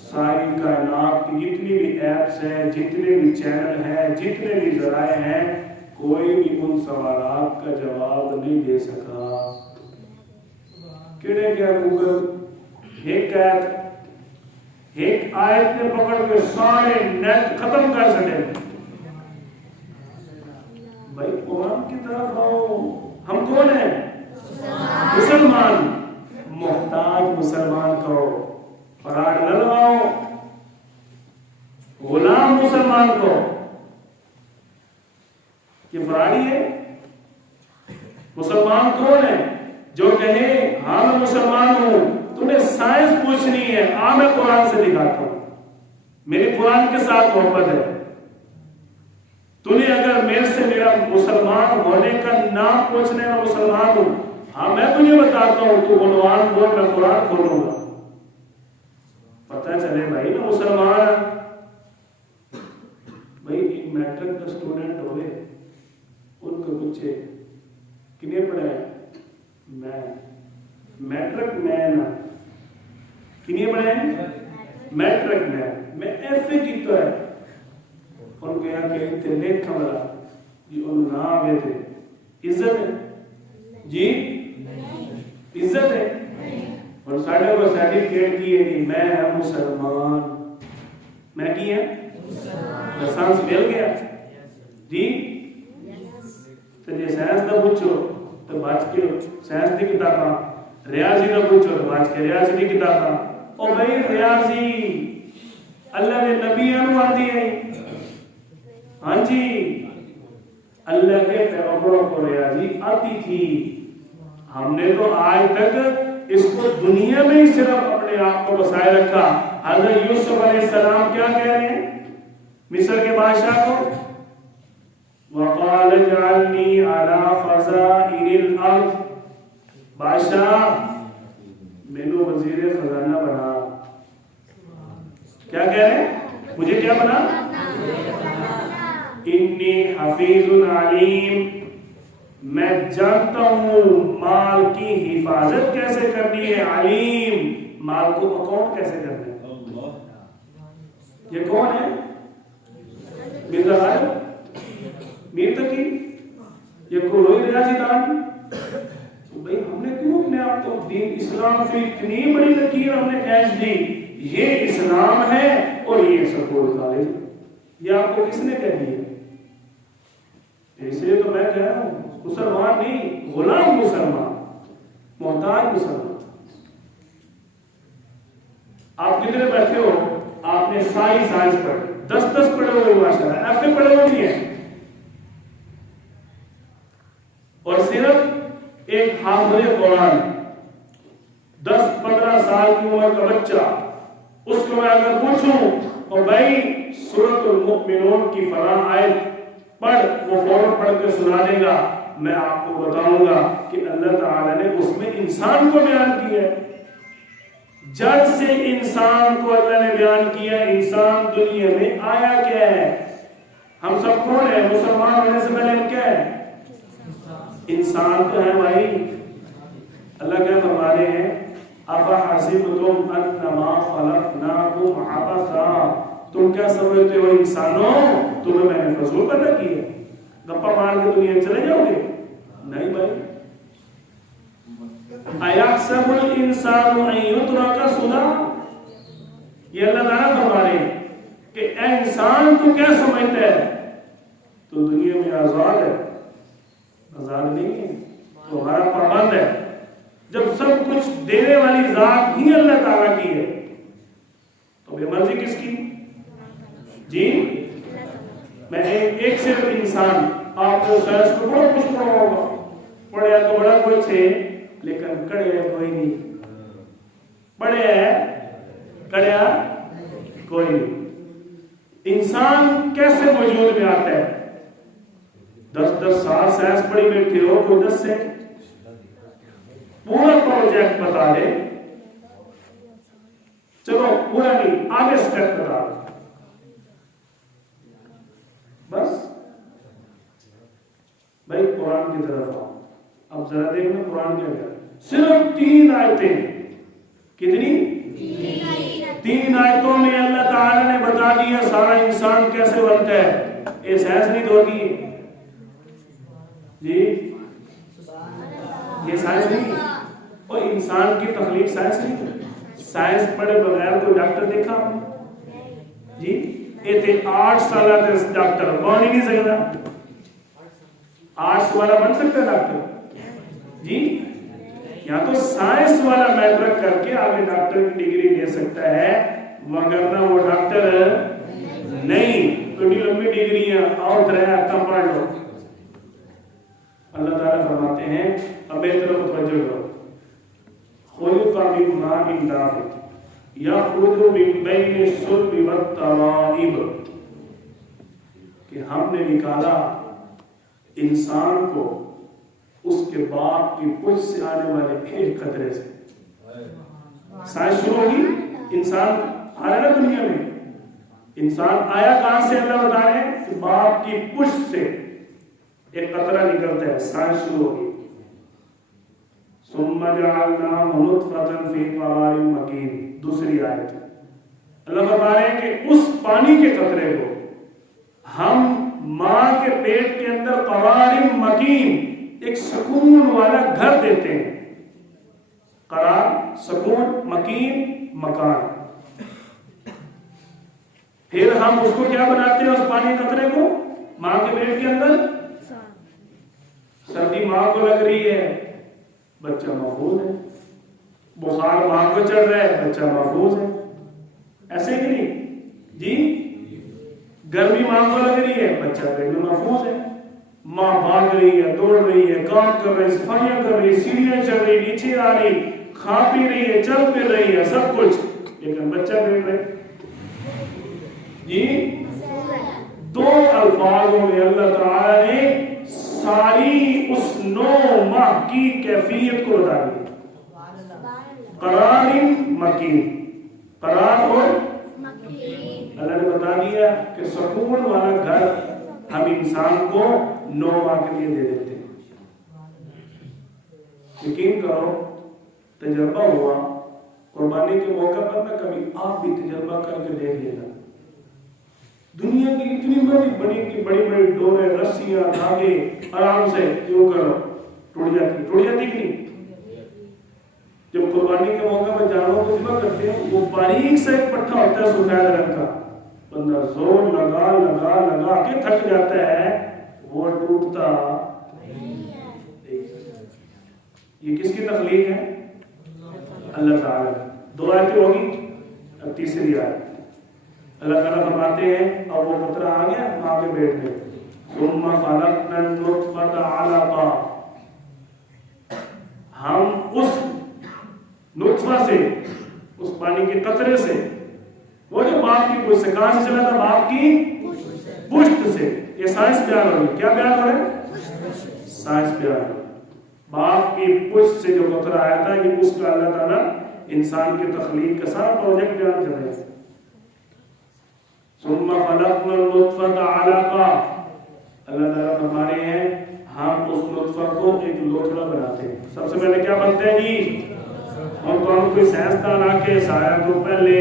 ساری کائنات کی جتنی بھی ایپس ہیں, جتنے بھی چینل ہیں, جتنے بھی ذرائع ہیں, کوئی بھی ان سوالات کا جواب نہیں دے سکا. کہنے کیا گوگل ایک آیت نے پکڑ کے سارے نیٹ ختم کر سکے. بھائی قرآن کی طرف آؤ. ہم کون ہیں؟ مسلمان. محتاج مسلمان کہو, فراڈ نہ لگاؤ. غلام مسلمان کو یہ فراڈی ہے. مسلمان کون ہے جو کہے ہاں میں مسلمان ہوں, تمہیں سائنس پوچھنی ہے, میں قرآن سے دکھاتا ہوں, میری قرآن کے ساتھ محبت ہے. تمہیں اگر میرے سے میرا مسلمان ہونے کا نام پوچھنے میں مسلمان ہوں, ہاں میں تجھے بتاتا ہوں, تو عنوان بول, میں قرآن کھولوں گا, پتہ چلے بھائی میں مسلمان ہوں. بھائی ایک میٹرک کا اسٹوڈنٹ ہوئے, ان کو پوچھے کنے پڑھا ہے؟ میں میٹرک مین کنے پڑھا ہے؟ میٹرک مین. میں ایف اے کیتا ہے. ان کو یہاں کہتے لیکھا والا یہ ان نام ہے تھے. عزت ہے جی, عزت ہے. اور ساڑھے کو سرٹیفکیٹ کی ہے کہ میں مسلمان. میں کی ہے لسانس مل گیا جی. تو یہ سائنس نہ پوچھو تو بچ کے سائنس کی کتاباں, ریاضی نہ پوچھو تو بچ کے ریاضی کی کتاباں. اور بھائی ریاضی اللہ نے نبی انوان دی ہے. ہاں جی, اللہ کے پیغمبروں کو ریاضی آتی تھی. ہم نے تو آج تک اس کو دنیا میں ہی صرف اپنے آپ کو بسائے رکھا. حضرت یوسف علیہ السلام کیا کہہ رہے ہیں مصر کے بادشاہ کو؟ وَقَالَ اجْعَلْنِي عَلَى خَزَائِنِ الْأَرْضِ, بادشاہ مینو وزیر خزانہ بنا. کیا کہہ رہے ہیں؟ مجھے کیا بنا؟ انی حفیظ علیم، میں جانتا ہوں مال کی حفاظت کیسے کرنی ہے، علیم، مال کو اکاؤنٹ کیسے کرنا ہے۔ یہ کون ہے؟ مرزا غالب، میر تقی، یہ کوئی ریاضی دان؟ بھئی ہم نے کیوں اپنے آپ کو دین اسلام سے اتنی بڑی لکیر ہم نے کھینچ دی، یہ اسلام ہے اور یہ سکول کالج، یہ آپ کو کس نے کہہ دیا؟ اس لیے تو میں کہہ رہا ہوں مسلمان نہیں، غلام مسلمان، محتاج مسلمان۔ آپ کتنے بیٹھے ہو؟ آپ نے سائنس پڑھ 10 پڑھے ہوئے ماشاءاللہ، ایف اے پڑھے ہوئے نہیں ہیں، اور صرف ایک حافظ قرآن 10-15 سال کی عمر کا بچہ، اس کو میں اگر پوچھوں اور بھائی سورۃ المؤمنون کی فلاں آیت پڑھ، وہ فوراً پڑھ کے سنا دے گا۔ میں آپ کو بتاؤں گا کہ اللہ تعالیٰ نے اس میں انسان کو بیان کیا ہے، جڑ سے انسان کو اللہ نے بیان کیا۔ انسان دنیا میں آیا کیا ہے؟ ہم سب کون ہیں؟ مسلمان ہونے سے پہلے ہم کیا ہیں؟ انسان تو ہے بھائی۔ اللہ کیا فرما رہے ہیں؟ افحسبتم انما خلقناکم عبثا، تم کیا سمجھتے ہو انسانوں تمہیں میں نے فضول پیدا کی ہے، گپا مار کے دنیا چلے جاؤ گے؟ نہیں بھائی۔ ایحسب الانسان ان یترک سدی، یہ اللہ تعالیٰ فرما رہے ہیں کہ اے انسان تو کیا سمجھتا ہے تو دنیا میں آزاد ہے؟ آزاد نہیں ہے، تو ہمارا پابند ہے۔ جب سب کچھ دینے والی ذات ہی اللہ تعالیٰ کی ہے تو بے مرضی کس کی؟ جی میں ایک صرف انسان، آپ جو سائنس کو بہت کچھ پڑھا ہوگا، پڑھیا تو بڑا کچھ ہے لیکن کڑیا کوئی نہیں، پڑھیا ہے کڑیا کوئی نہیں۔ انسان کیسے وجود میں آتا ہے؟ 10 سال سائنس پڑھی بیٹھے ہو، کوئی 10 سے پورا پروجیکٹ بتا دے، چلو پورا نہیں آگے سٹیپ بتا دے، بس بھائی قرآن کی طرف آؤ۔ اب ذرا دیکھنا قرآن کیا کہتا ہے، صرف 3 آیتیں، کتنی؟ 3 آیتوں میں اللہ تعالی نے بتا دیا سارا انسان کیسے بنتا ہے۔ یہ سائنس نہیں ہوگی جی، یہ سائنس نہیں، اور انسان کی تخلیق سائنس نہیں۔ سائنس پڑھے بغیر کوئی ڈاکٹر دیکھا جی؟ یہ تھے 8 سالہ ڈاکٹر بن ہی نہیں سکتا، 8 والا بن سکتا ہے ڈاکٹر جی؟ یا تو سائنس والا میٹرک کر کے آگے ڈاکٹر کی ڈگری لے سکتا ہے، وگرنہ وہ ڈاکٹر نہیں۔ تو لمبی ڈگریاں اور دریا کم پڑھ لو۔ اللہ تعالیٰ فرماتے ہیں، اب ایک طرف توجہ کرو، خلق من ماء دافق یخرج من بین الصلب والترائب، کہ ہم نے نکالا انسان کو اس کے باپ کی پشت سے آنے والے ایک قطرے سے۔ سائنس شروع ہوگی، انسان آ رہا نا دنیا میں، انسان آیا کہاں سے؟ اللہ بتا رہے ہیں کہ باپ کی پشت سے ایک قطرہ نکلتا ہے، سائنس شروع ہوگی۔ ثم جعلناہ نطفۃ فی قرار مکین، دوسری آیت اللہ فرما رہے ہیں کہ اس پانی کے قطرے کو ہم ماں کے پیٹ کے اندر قرار مکین، ایک سکون والا گھر دیتے ہیں۔ قرار سکون، مکین مکان۔ پھر ہم اس کو کیا بناتے ہیں؟ اس پانی قطرے کو ماں کے پیٹ کے اندر، سردی ماں کو لگ رہی ہے، بچہ محفوظ ہے، بخار ماں کو چڑھ رہا ہے، بچہ محفوظ ہے، ایسے کہ نہیں جی؟ گرمی ماں کو لگ رہی ہے، بچہ پیٹ میں محفوظ ہے، ماں بھاگ رہی ہے، دوڑ رہی ہے، کام کر رہی ہے، صفائیاں کر رہی ہے، سیڑھیاں چڑھ رہی، نیچے آ رہی، کھا پی رہی ہے، چل پھر رہی ہے، سب کچھ، لیکن بچہ پیٹ میں جی؟ 2 الفاظوں میں اللہ تعالی نے ساری اس 9 ماہ کی کیفیت کو بتا دی۔ قرار مکین، قرار اور اللہ نے بتا دیا کہ سکون والا گھر ہم انسان کو 9 ماہ کے لیے دے دیتے ہیں. یقین کرو تجربہ ہوا قربانی کے موقع پر نہ کبھی آپ بھی تجربہ کر کے دیکھ لینا. دنیا کی اتنی بڑی بڑی ڈوریں رسیاں دھاگے آرام سے کیوں کرو ٹوٹ جاتی کہ نہیں. جب قربانی کے موقع پر جانوروں کو ذبح کرتے ہیں وہ باریک سا ایک پٹھا ہوتا ہے سفید رنگ کا, بندہ زور لگا لگا لگا کے تھک جاتا ہے, وہ ٹوٹتا نہیں. یہ کس کی تخلیق ہے؟ اللہ تعالیٰ. 2 آیتیں ہوگی, اب تیسری آیت اللہ تعالیٰ فرماتے ہیں اب وہ قطرہ آ گیا ماں کے پیٹ میں, ثم خلقنا النطفة علقة, ہم اس نطفہ سے, اس پانی کے قطرے سے, وہ جو باپ کی پشت سے, کہاں سے چلا تھا؟ باپ کی پشت سے. یہ سائنس بیان ہو رہی ہے. کیا بیان ہو رہا ہے؟ سائنس بیان ہو رہا ہے. باپ کی پشت سے جو قطرہ آیا تھا یہ اس کا اللہ تعالیٰ انسان کی تخلیق کا سارا پروجیکٹ بیان کر رہے ہیں. ثم خلقنا النطفة علقة, اللہ تعالیٰ فرما رہے ہیں ہم اس نطفہ کو ایک لوتھڑا بناتے ہیں. سب سے پہلے کیا بنتے ہیں جی؟ اور تو ہم کوئی سائنسدان آ کے سایہ تو پہلے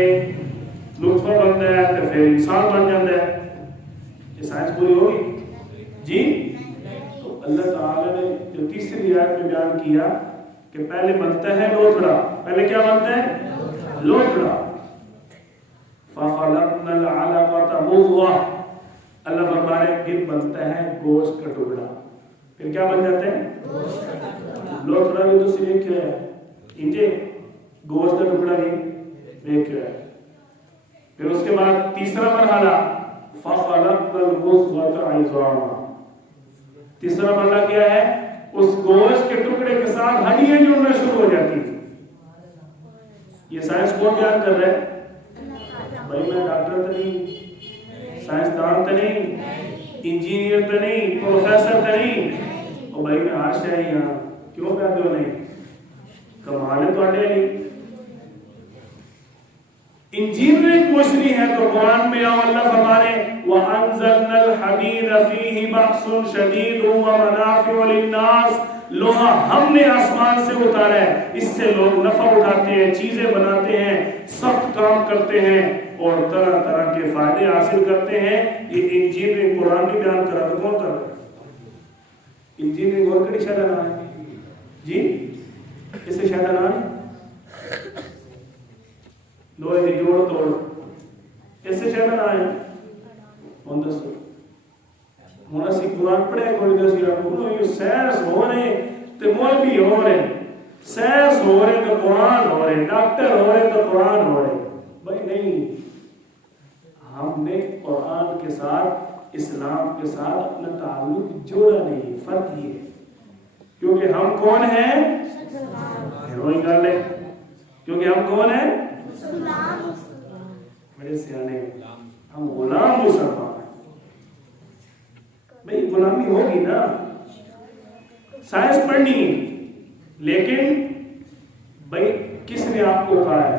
نطفہ بنتا ہے تو پھر انسان بن جاتا ہے. یہ سائنس پوری ہوگی جی. تو اللہ تعالیٰ نے جو تیسری آیت میں بیان کیا کہ پہلے بنتا ہے لوتھڑا. پہلے کیا بنتا ہے؟ لوتھڑا. فَخَلَقْنَا الْعَلَقَةَ مُضْغَةً, اللہ فرما رہے پھر بنتا ہے گوشت کا ٹکڑا. پھر کیا بن جاتے ہیں؟ لوتھڑا بھی تو صرف کیا ہے انجے, گوشت کا ٹکڑا بھی کیا ہے. پھر اس کے بعد تیسرا مرحلہ فَخَلَقْنَا الْمُضْغَةَ عِظَامًا. تیسرا مرحلہ کیا ہے؟ اس گوشت کے ٹکڑے کے ساتھ ہڈیاں جڑنا شروع ہو جاتی. یہ سائنس کون بیان کر رہا ہے؟ بھائی میں ڈاکٹر تو نہیں, سائنسدان تو نہیں, انجینئر تو نہیں, پروفیسر تو نہیں, اور بھائی میں آج ہے یہاں کیوں کہتے ہو نہیں؟ کمال ہے تو اٹھے نہیں. انجینئرنگ مشری ہے تو قرآن میں اللہ فرما رہے وَأَنزَلْنَا الْحَدِيدَ فِيهِ بَأْسٌ شَدِيدٌ وَمَنَافِعُ لِلنَّاسِ, لوہا ہم نے آسمان سے اتارا ہے, اس سے لوگ نفع اٹھاتے ہیں, چیزیں بناتے ہیں, سخت کام کرتے ہیں اور طرح طرح کے فائدے حاصل کرتے ہیں. یہ انجینئرنگ قرآن بھی بیان کر رہا. تو کون کر رہا ہے انجینئرنگ؟ اور کڑی شاید نہ ہے جی, اس سے شاید نہ ہے لوہے کی جوڑ توڑ, اس سے شاید نہ ہے. کون دس ہونا سی قرآن پڑھے کوئی دس یا یہ سائنس ہو رہے تو مولوی ہو رہے, سائنس ہو رہے تو قرآن ہو رہے, ڈاکٹر ہو رہے تو قرآن ہو رہے. بھائی نہیں, ہم نے قرآن کے ساتھ اسلام کے ساتھ اپنا تعلق جوڑا نہیں. فرق یہ ہے کیونکہ ہم کون ہیں؟ وہی کر لیں, کیونکہ ہم کون ہیں؟ میرے سیانے, ہم غلام مسلمان ہیں. بھائی غلامی ہوگی نا, سائنس پڑھنی, لیکن بھائی کس نے آپ کو کہا ہے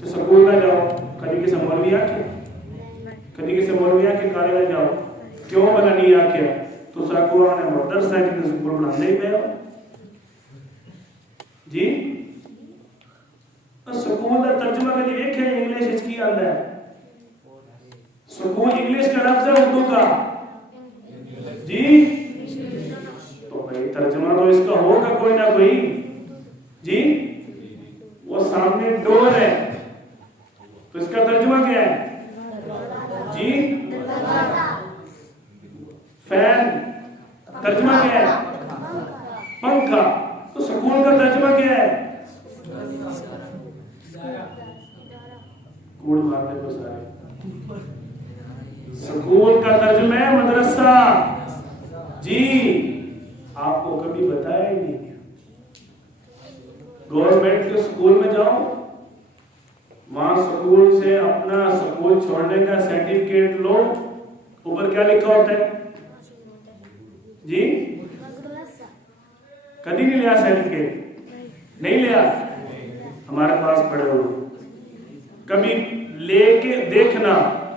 تو سکول نہ جاؤ؟ کبھی کسی مولوی آ کے, کبھی کسی مولوی آ کے کالج نہ جاؤ, کیوں بنا نہیں آ کے؟ تو سر قرآن ہے مدرسہ ہے کہ سکول بنا نہیں پہ جی. سکول کا ترجمہ کبھی دیکھیں انگلش کی آتا ہے. سکول انگلش کا لفظ ہے اردو کا جی, تو بھائی ترجمہ تو اس کا ہوگا کوئی نہ کوئی جی. وہ سامنے ڈور ہے تو اس کا ترجمہ کیا ہے جی؟ فین ترجمہ کیا ہے؟ پنکھا. تو سکول کا ترجمہ کیا ہے؟ کوڑ مارنے کو سارے. سکول کا ترجمہ ہے مدرسہ جی. آپ کو کبھی بتایا ہی نہیں. گورنمنٹ کے سکول میں جاؤ, وہاں سکول سے اپنا سکول چھوڑنے کا سرٹیفکیٹ لو, اوپر کیا لکھا ہوتا ہے جی؟ کبھی نہیں لیا سرٹیفکیٹ؟ نہیں لیا, ہمارے پاس پڑے ہو. کبھی لے کے دیکھنا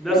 10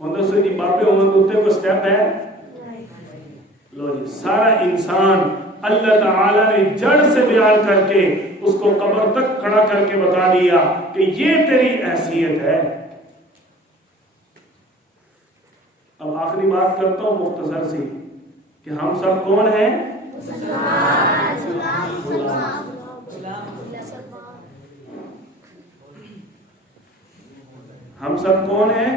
ہوں دسو جی بابے ہونے کے اتنے کوئی سٹیپ ہے؟ لو جی سارا انسان اللہ تعالی نے جڑ سے بیان کر کے اس کو قبر تک کھڑا کر کے بتا دیا کہ یہ تیری حیثیت ہے. اب آخری بات کرتا ہوں مختصر سی کہ ہم سب کون ہیں؟ ہم سب کون ہیں؟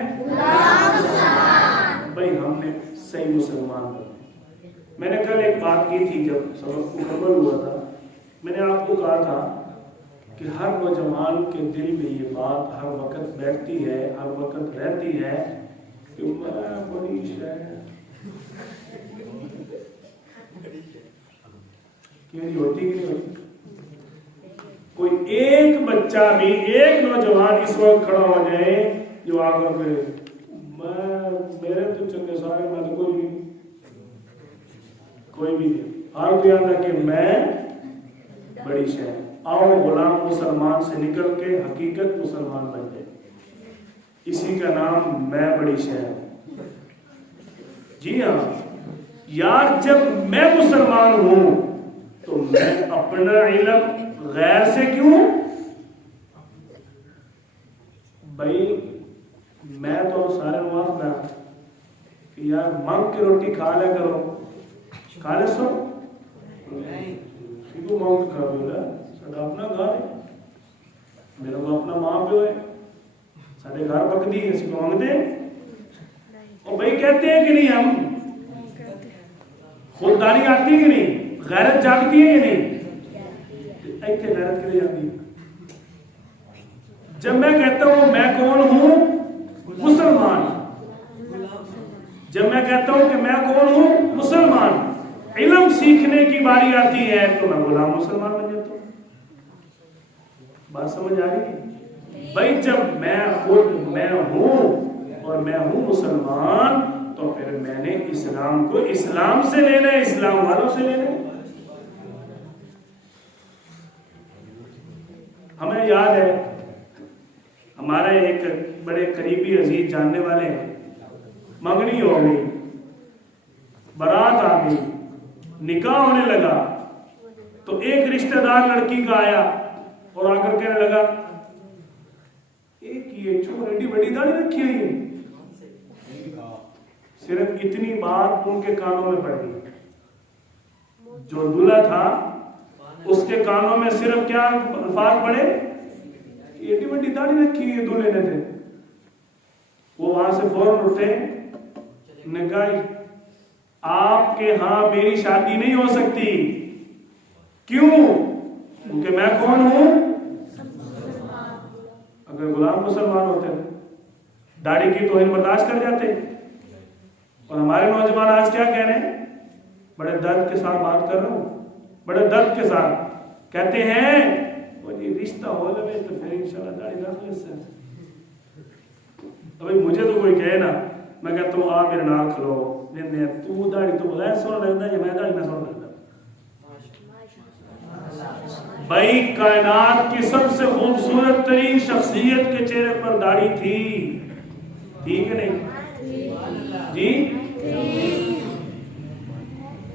بھائی ہم نے صحیح مسلمان بنے. میں نے کل ایک بات کی تھی جب سبق مکمل ہوا تھا. میں نے آپ کو کہا تھا کہ ہر نوجوان کے دل میں یہ بات ہر وقت بیٹھتی ہے، ہر وقت رہتی ہے کہ میں بڑی کیوں ہوتی کہ نہیں ہوتی. کوئی ایک بچہ بھی، ایک نوجوان اس وقت کھڑا ہو جائے جو آ کر کے میرے تو چنگے سارے میں تو کوئی بھی نہیں. ہر کوئی آتا کہ میں بڑی شے. آؤ غلام مسلمان سے نکل کے حقیقت مسلمان بن جائے. اسی کا نام میں بڑی شے. جی ہاں یار، جب میں مسلمان ہوں تو میں اپنا علم غیر سے کیوں؟ بھائی میں تو سارے معاف نہ کہ یار مانگ کے روٹی کھا لیا کرو. کھا لے سو کیوں مانگ کھا لیا؟ ساڈا اپنا گھر ہے، میرا کو اپنا ماں پیو ہے، ساڈے گھر پکدی ہے، اسی کو مانگتے ہیں. اور بھائی کہتے ہیں کہ نہیں ہم خودداری آتی کہ نہیں؟ غیرت جاگتی ہے یا نہیں؟ ایتھے غیرت کے لیے آتی ہے. جب میں کہتا ہوں میں کون ہوں؟ مسلمان. جب میں کہتا ہوں کہ میں کون ہوں؟ مسلمان. علم سیکھنے کی باری آتی ہے تو میں غلام مسلمان بن جاتا ہوں. بات سمجھ آ رہی ہے؟ بھائی جب میں خود میں ہوں اور میں ہوں مسلمان تو پھر میں نے اسلام کو اسلام سے لینا ہے، اسلام والوں سے لینا ہے. ہمیں یاد ہے ہمارے ایک بڑے قریبی عزیز جاننے والے منگنی ہو گئی، بارات آ گئی، نکاح ہونے لگا تو ایک رشتہ دار لڑکی کا آیا اور آ کر کہنے لگا ایک یہ چھوڑ ایڈی بڑی داڑھی رکھی ہوئی ہے. صرف اتنی بات ان کے کانوں میں پڑ گئی. جو دلہا تھا اس کے کانوں میں صرف کیا الفاظ پڑے؟ ایڈی بڑی داڑھی رکھی ہوئی ہے دلہے نے تھے. وہ وہاں سے فوراً اٹھے نے کہا آپ کے ہاں میری شادی نہیں ہو سکتی. کیوں؟ کیونکہ میں کون ہوں؟ اگر غلام مسلمان ہوتے داڑھی کی توہین برداشت کر جاتے. اور ہمارے نوجوان آج کیا کہہ رہے ہیں؟ بڑے درد کے ساتھ بات کر رہا ہوں، بڑے درد کے ساتھ کہتے ہیں وہ جی رشتہ ہو لگے تو پھر انشاءاللہ داڑھی رکھ لے سے. ابھی مجھے تو کوئی کہے نا، میں کہتا ہوں آپ میرے نال کھلو، تو داڑھی تو بغیر سونا لگتا ہے یا میں داڑھی نہ سونا لگتا. بھائی کائنات کی سب سے خوبصورت ترین شخصیت کے چہرے پر داڑھی تھی کہ نہیں؟ جی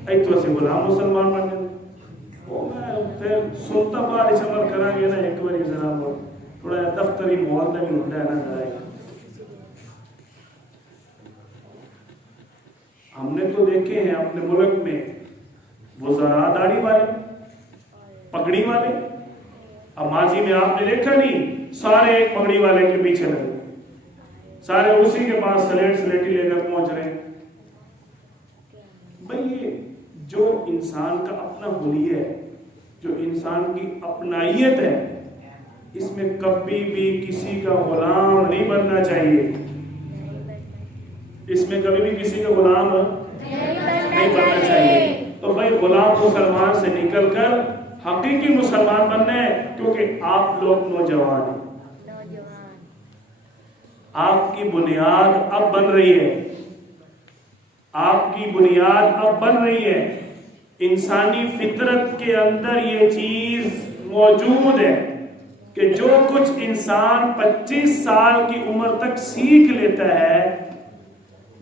ایتو سے غلام مسلمان بن گئے. پھر سنتا بارش عمل کریں گے نا ایک بار جناب تھوڑا دفتری ماحول میں بھی ہوتا ہے نا ذرا. ہم نے تو دیکھے ہیں اپنے ملک میں وزراء داڑھی والے، پگڑی والے. اب ماضی میں آپ نے دیکھا نہیں سارے ایک پگڑی والے کے پیچھے لگے، سارے اسی کے پاس سلیٹی لے کر پہنچ رہے ہیں. بھئی یہ جو انسان کا اپنا حلیہ ہے، جو انسان کی اپنائیت ہے، اس میں کبھی بھی کسی کا غلام نہیں بننا چاہیے. اس میں کبھی بھی کسی کا غلام نہیں بننا چاہیے. تو بھائی غلام مسلمان سے نکل کر حقیقی مسلمان بننا ہے، کیونکہ آپ لوگ نوجوان ہیں. آپ کی بنیاد اب بن رہی ہے، آپ کی بنیاد اب بن رہی ہے. انسانی فطرت کے اندر یہ چیز موجود ہے کہ جو کچھ انسان 25 سال کی عمر تک سیکھ لیتا ہے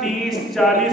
30, 40,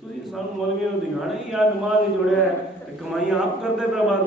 ਤੁਸੀਂ ਸਾਨੂੰ ਮੌਲਵੀਆਂ ਨੂੰ ਦਿਖਾਣਾ ਹੀ ਯਾਰ ਨਮਾਜ਼ ਹੀ ਜੋੜਿਆ ਹੈ ਤੇ ਕਮਾਈਆਂ ਆਪ ਕਰਦੇ ਪਏ ਬਾਅਦ।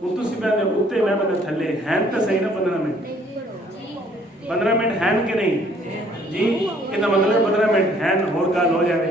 ਹੁਣ ਤੁਸੀਂ ਕਹਿੰਦੇ ਉੱਤੇ ਮੈਂ ਬੰਦਾ ਥੱਲੇ ਹੈਨ ਤਾਂ ਸਹੀ ਨਾ 15 ਮਿੰਟ ਹੈਨ ਕਿ ਨਹੀਂ ਜੀ? ਇਹਦਾ ਮਤਲਬ 15 ਮਿੰਟ ਹੈਨ ਹੋਰ ਗੱਲ ਹੋ ਜਾਵੇ।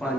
5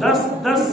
10-10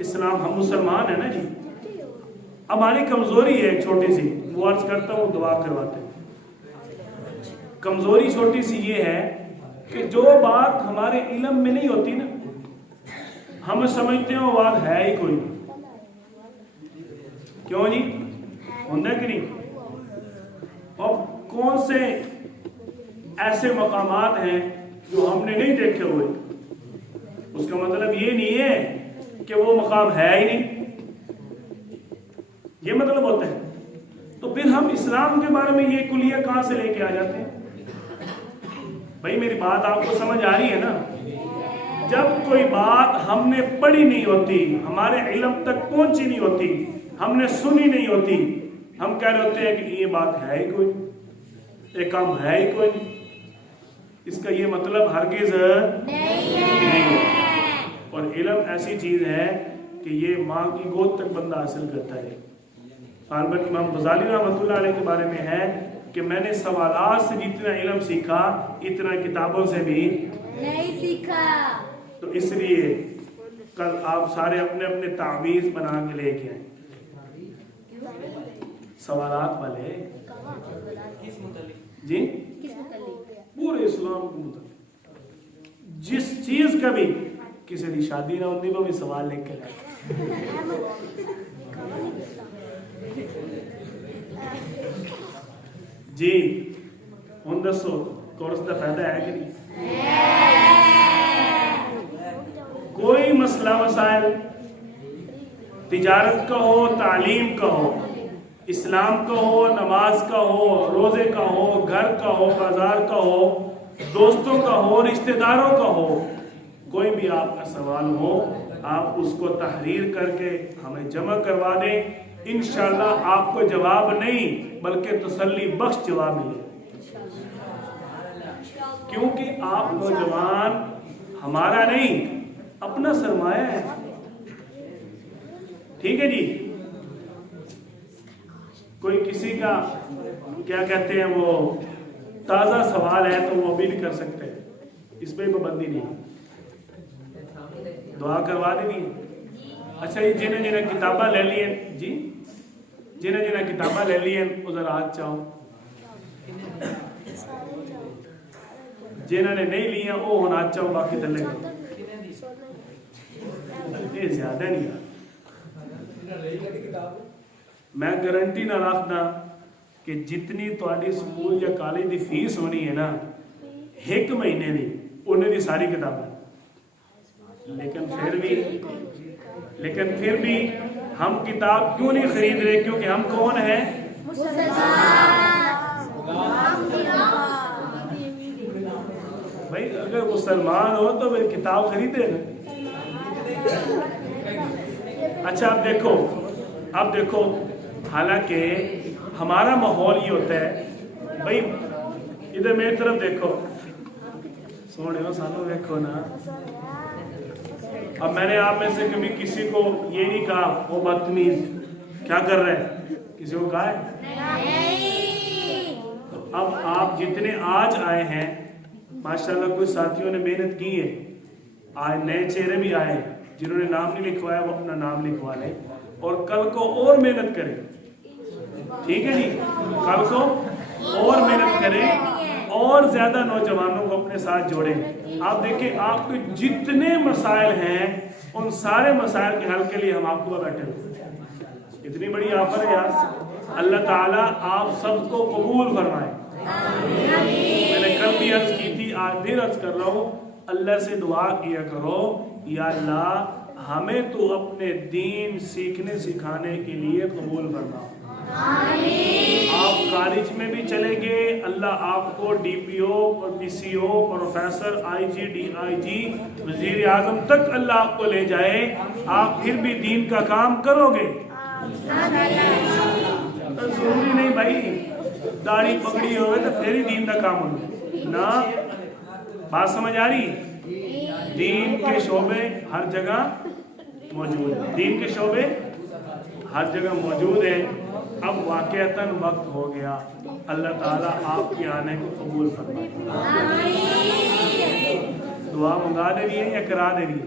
اسلام، ہم مسلمان ہیں نا جی. ہماری کمزوری ہے ایک چھوٹی سی، وہ عرض کرتا ہوں دعا کرواتے ہیں. کمزوری چھوٹی سی یہ ہے کہ جو بات ہمارے علم میں نہیں ہوتی نا، ہم سمجھتے ہیں وہ بات ہے ہی کوئی نہیں. کیوں جی؟ ہوتا کہ نہیں؟ اور کون سے ایسے مقامات ہیں جو ہم نے نہیں دیکھے ہوئے؟ اس کا مطلب یہ نہیں ہے کہ وہ مقام ہے ہی نہیں، یہ مطلب ہوتا ہے. تو پھر ہم اسلام کے بارے میں یہ کلیہ کہاں سے لے کے آ جاتے ہیں؟ بھائی میری بات آپ کو سمجھ آ رہی ہے نا؟ جب کوئی بات ہم نے پڑھی نہیں ہوتی، ہمارے علم تک پہنچی نہیں ہوتی، ہم نے سنی نہیں ہوتی، ہم کہہ رہے ہوتے ہیں کہ یہ بات ہے ہی کوئی، یہ کام ہے ہی کوئی. اس کا یہ مطلب ہرگز نہیں ہے. اور علم ایسی چیز ہے کہ یہ ماں کی گود تک بندہ حاصل کرتا ہے. غالباً امام غزالی رحمۃ اللہ علیہ کے بارے میں ہے کہ میں نے سوالات سے جتنا علم سیکھا اتنا کتابوں سے بھی نہیں سیکھا. تو اس لیے کل آپ سارے اپنے اپنے تعویذ بنا کے لے کے آئیں. سوالات والے جی پورے اسلام کو متعلق جس چیز کا بھی کسی کی شادی نہ ہوتی وہ بھی سوال لے کے لائے. جی ہوں دسو کورس کا فائدہ ہے کہ نہیں؟ کوئی مسئلہ مسائل تجارت کا ہو، تعلیم کا ہو، اسلام کا ہو، نماز کا ہو، روزے کا ہو، گھر کا ہو، بازار کا ہو، دوستوں کا ہو، رشتہ داروں کا ہو، کوئی بھی آپ کا سوال ہو آپ اس کو تحریر کر کے ہمیں جمع کروا دیں. انشاءاللہ آپ کو جواب نہیں بلکہ تسلی بخش جواب ملے. کیونکہ آپ نوجوان ہمارا نہیں اپنا سرمایہ ہے. ٹھیک ہے جی؟ کوئی کسی کا کیا کہتے ہیں وہ تازہ سوال ہے تو وہ بھی نہیں کر سکتے، اس پہ پابندی نہیں. دعا کروا دینی. اچھا جی جنہیں جنہیں کتاباں لے لی ہیں، جی جنہیں جنہیں کتاباں لے لی ہیں ادھر ہاتھ چاہو. جنہوں نے نہیں لی ہیں وہ ہونا چاہو باقی تلے یہ زیادہ نہیں ہے. میں گارنٹی نہ رکھدا کہ جتنی تہاڈی سکول یا کالج دی فیس ہونی ہے نا ایک مہینے دی انہیں دی ساری کتابیں، لیکن پھر بھی ہم کتاب کیوں نہیں خرید رہے؟ کیونکہ ہم کون ہیں؟ بھائی اگر مسلمان ہو تو پھر کتاب خریدے نا. اچھا اب دیکھو حالانکہ ہمارا ماحول یہ ہوتا ہے، بھائی ادھر میری طرف دیکھو، سونے ہو سانو دیکھو نا. اب میں نے آپ میں سے کبھی کسی کو یہ نہیں کہا وہ بدتمیز کیا کر رہے ہیں، کسی کو کہا ہے؟ اب آپ جتنے آج آئے ہیں ماشاءاللہ کچھ ساتھیوں نے محنت کی ہے، آج نئے چہرے بھی آئے ہیں، جنہوں نے نام نہیں لکھوایا وہ اپنا نام لکھوا لیں اور کل کو اور محنت کریں. ٹھیک ہے جی؟ کل کو اور محنت کریں اور زیادہ نوجوانوں کو اپنے ساتھ جوڑیں. آپ دیکھیں آپ کے جتنے مسائل ہیں ان سارے مسائل کے حل کے لیے ہم آپ کو بیٹھے ہیں. اتنی بڑی آفر ہے یار. اللہ تعالیٰ آپ سب کو قبول فرمائے. میں نے کل بھی عرض کی تھی، آج بھی عرض کر رہا ہوں، اللہ سے دعا کیا کرو یا اللہ ہمیں تو اپنے دین سیکھنے سکھانے کے لیے قبول فرما. آپ کالج میں بھی چلے گئے، اللہ آپ کو ڈی پی او اور پی سی او، professor, I G, D I جی، وزیر اعظم تک اللہ آپ کو لے جائے، آپ پھر بھی دین کا کام کرو گے. ضروری نہیں بھائی داڑھی پگڑی ہوئے تو پھر ہی دین کا کام ہوگا نا. بات سمجھ آ رہی؟ دین کے شعبے ہر جگہ موجود ہیں، دین کے شعبے ہر جگہ موجود ہیں. اب واقعتاً وقت ہو گیا، اللہ تعالیٰ آپ کے آنے کو قبول فرمائے. دعا منگا دے رہی ہے یا کرا دے رہی ہے؟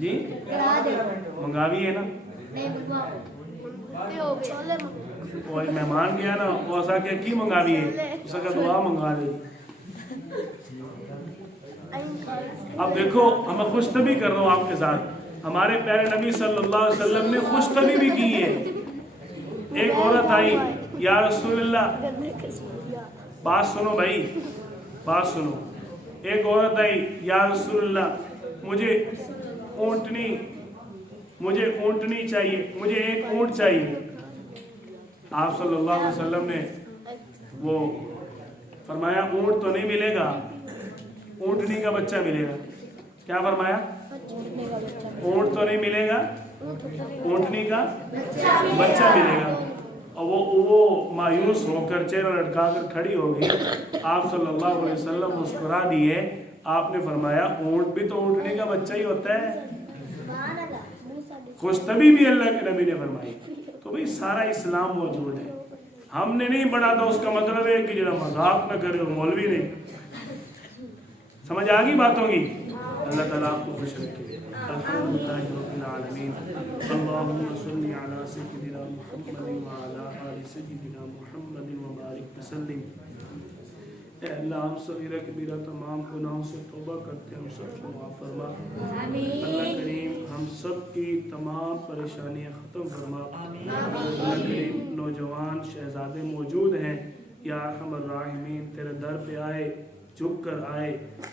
جی منگاوی ہے نا کوئی مہمان گیا نا وہ اسا کہ کی منگاوی ہے اسا کہ دعا منگا دے. اب دیکھو میں خوش طبی کر رہا ہوں آپ کے ساتھ. ہمارے پیارے نبی صلی اللہ علیہ وسلم نے خوش طبی بھی کی ہے. ایک عورت آئی یا رسول اللہ, بات سنو بھائی بات سنو. ایک عورت آئی یا رسول اللہ مجھے اونٹنی چاہیے, مجھے ایک اونٹ چاہیے. آپ صلی اللہ علیہ وسلم نے وہ فرمایا اونٹ تو نہیں ملے گا, اونٹنی کا بچہ ملے گا. کیا فرمایا؟ اونٹ تو نہیں ملے گا, اونٹنی کا بچہ ملے گا. اور وہ مایوس ہو کر چہرہ لٹکا کر کھڑی ہو گئی. آپ صلی اللہ علیہ وسلم مسکرا دیے. آپ نے فرمایا اونٹ بھی تو اونٹنی کا بچہ ہی ہوتا ہے. خوش طبی بھی اللہ کے نبی نے فرمائی. تو بھئی سارا اسلام موجود ہے. ہم نے نہیں پڑھا تھا اس کا مطلب ہے کہ جنہا مذاق نہ کرے اور مولوی نہیں. سمجھ آگئی باتوں کی؟ اللہ تعالیٰ آپ کو خوش رکھے. الحمدللہ رب العالمین. اللہم صلی علی سیدنا محمد وعلی آل سیدنا محمد وبارک وسلم. اے اللہ ہم صغیرہ کبیرہ تمام گناہوں سے توبہ کرتے ہیں, ہم سب کو معاف فرما. اللہ کریم ہم سب کی تمام پریشانیاں ختم فرما. اللہ کریم نوجوان شہزادے موجود ہیں یا ارحم الراحمین, تیرے در پہ آئے, جھک کر آئے,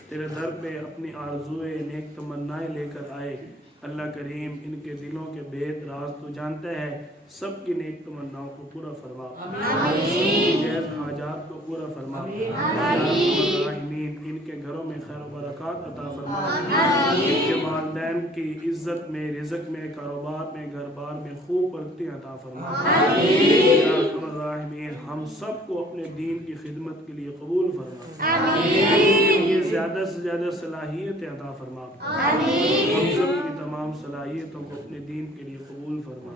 تیرے در پہ اپنی آرزوئے نیک تمنائیں لے کر آئے. اللہ کریم ان کے دلوں کے بید راز تو جانتے ہیں, سب کی نیک تمناؤں کو پورا فرما. جائز حاجات کو پورا فرما. آمین. ان کے گھروں میں خیر و برکات عطا فرما. ان کے والدین کی عزت میں, رزق میں, کاروبار میں, گھر بار میں خوب برکتیں عطا فرما. آمین. ہم سب کو اپنے دین کی خدمت کے لیے قبول فرما. یہ زیادہ سے زیادہ صلاحیتیں عطا فرما. ہم سب کی تمام صلاحیتوں کو اپنے دین کے لیے قبول فرما.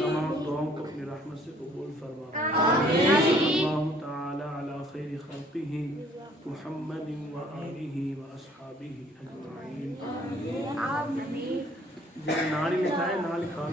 تمام دعاؤں کو اپنی رحمت سے قبول فرما. اللہ تعالی علی خیر خلقہ محمد و آلہ و اصحابہ اجمعین. جنہیں نہ لکھا ہے نہ لکھا لو.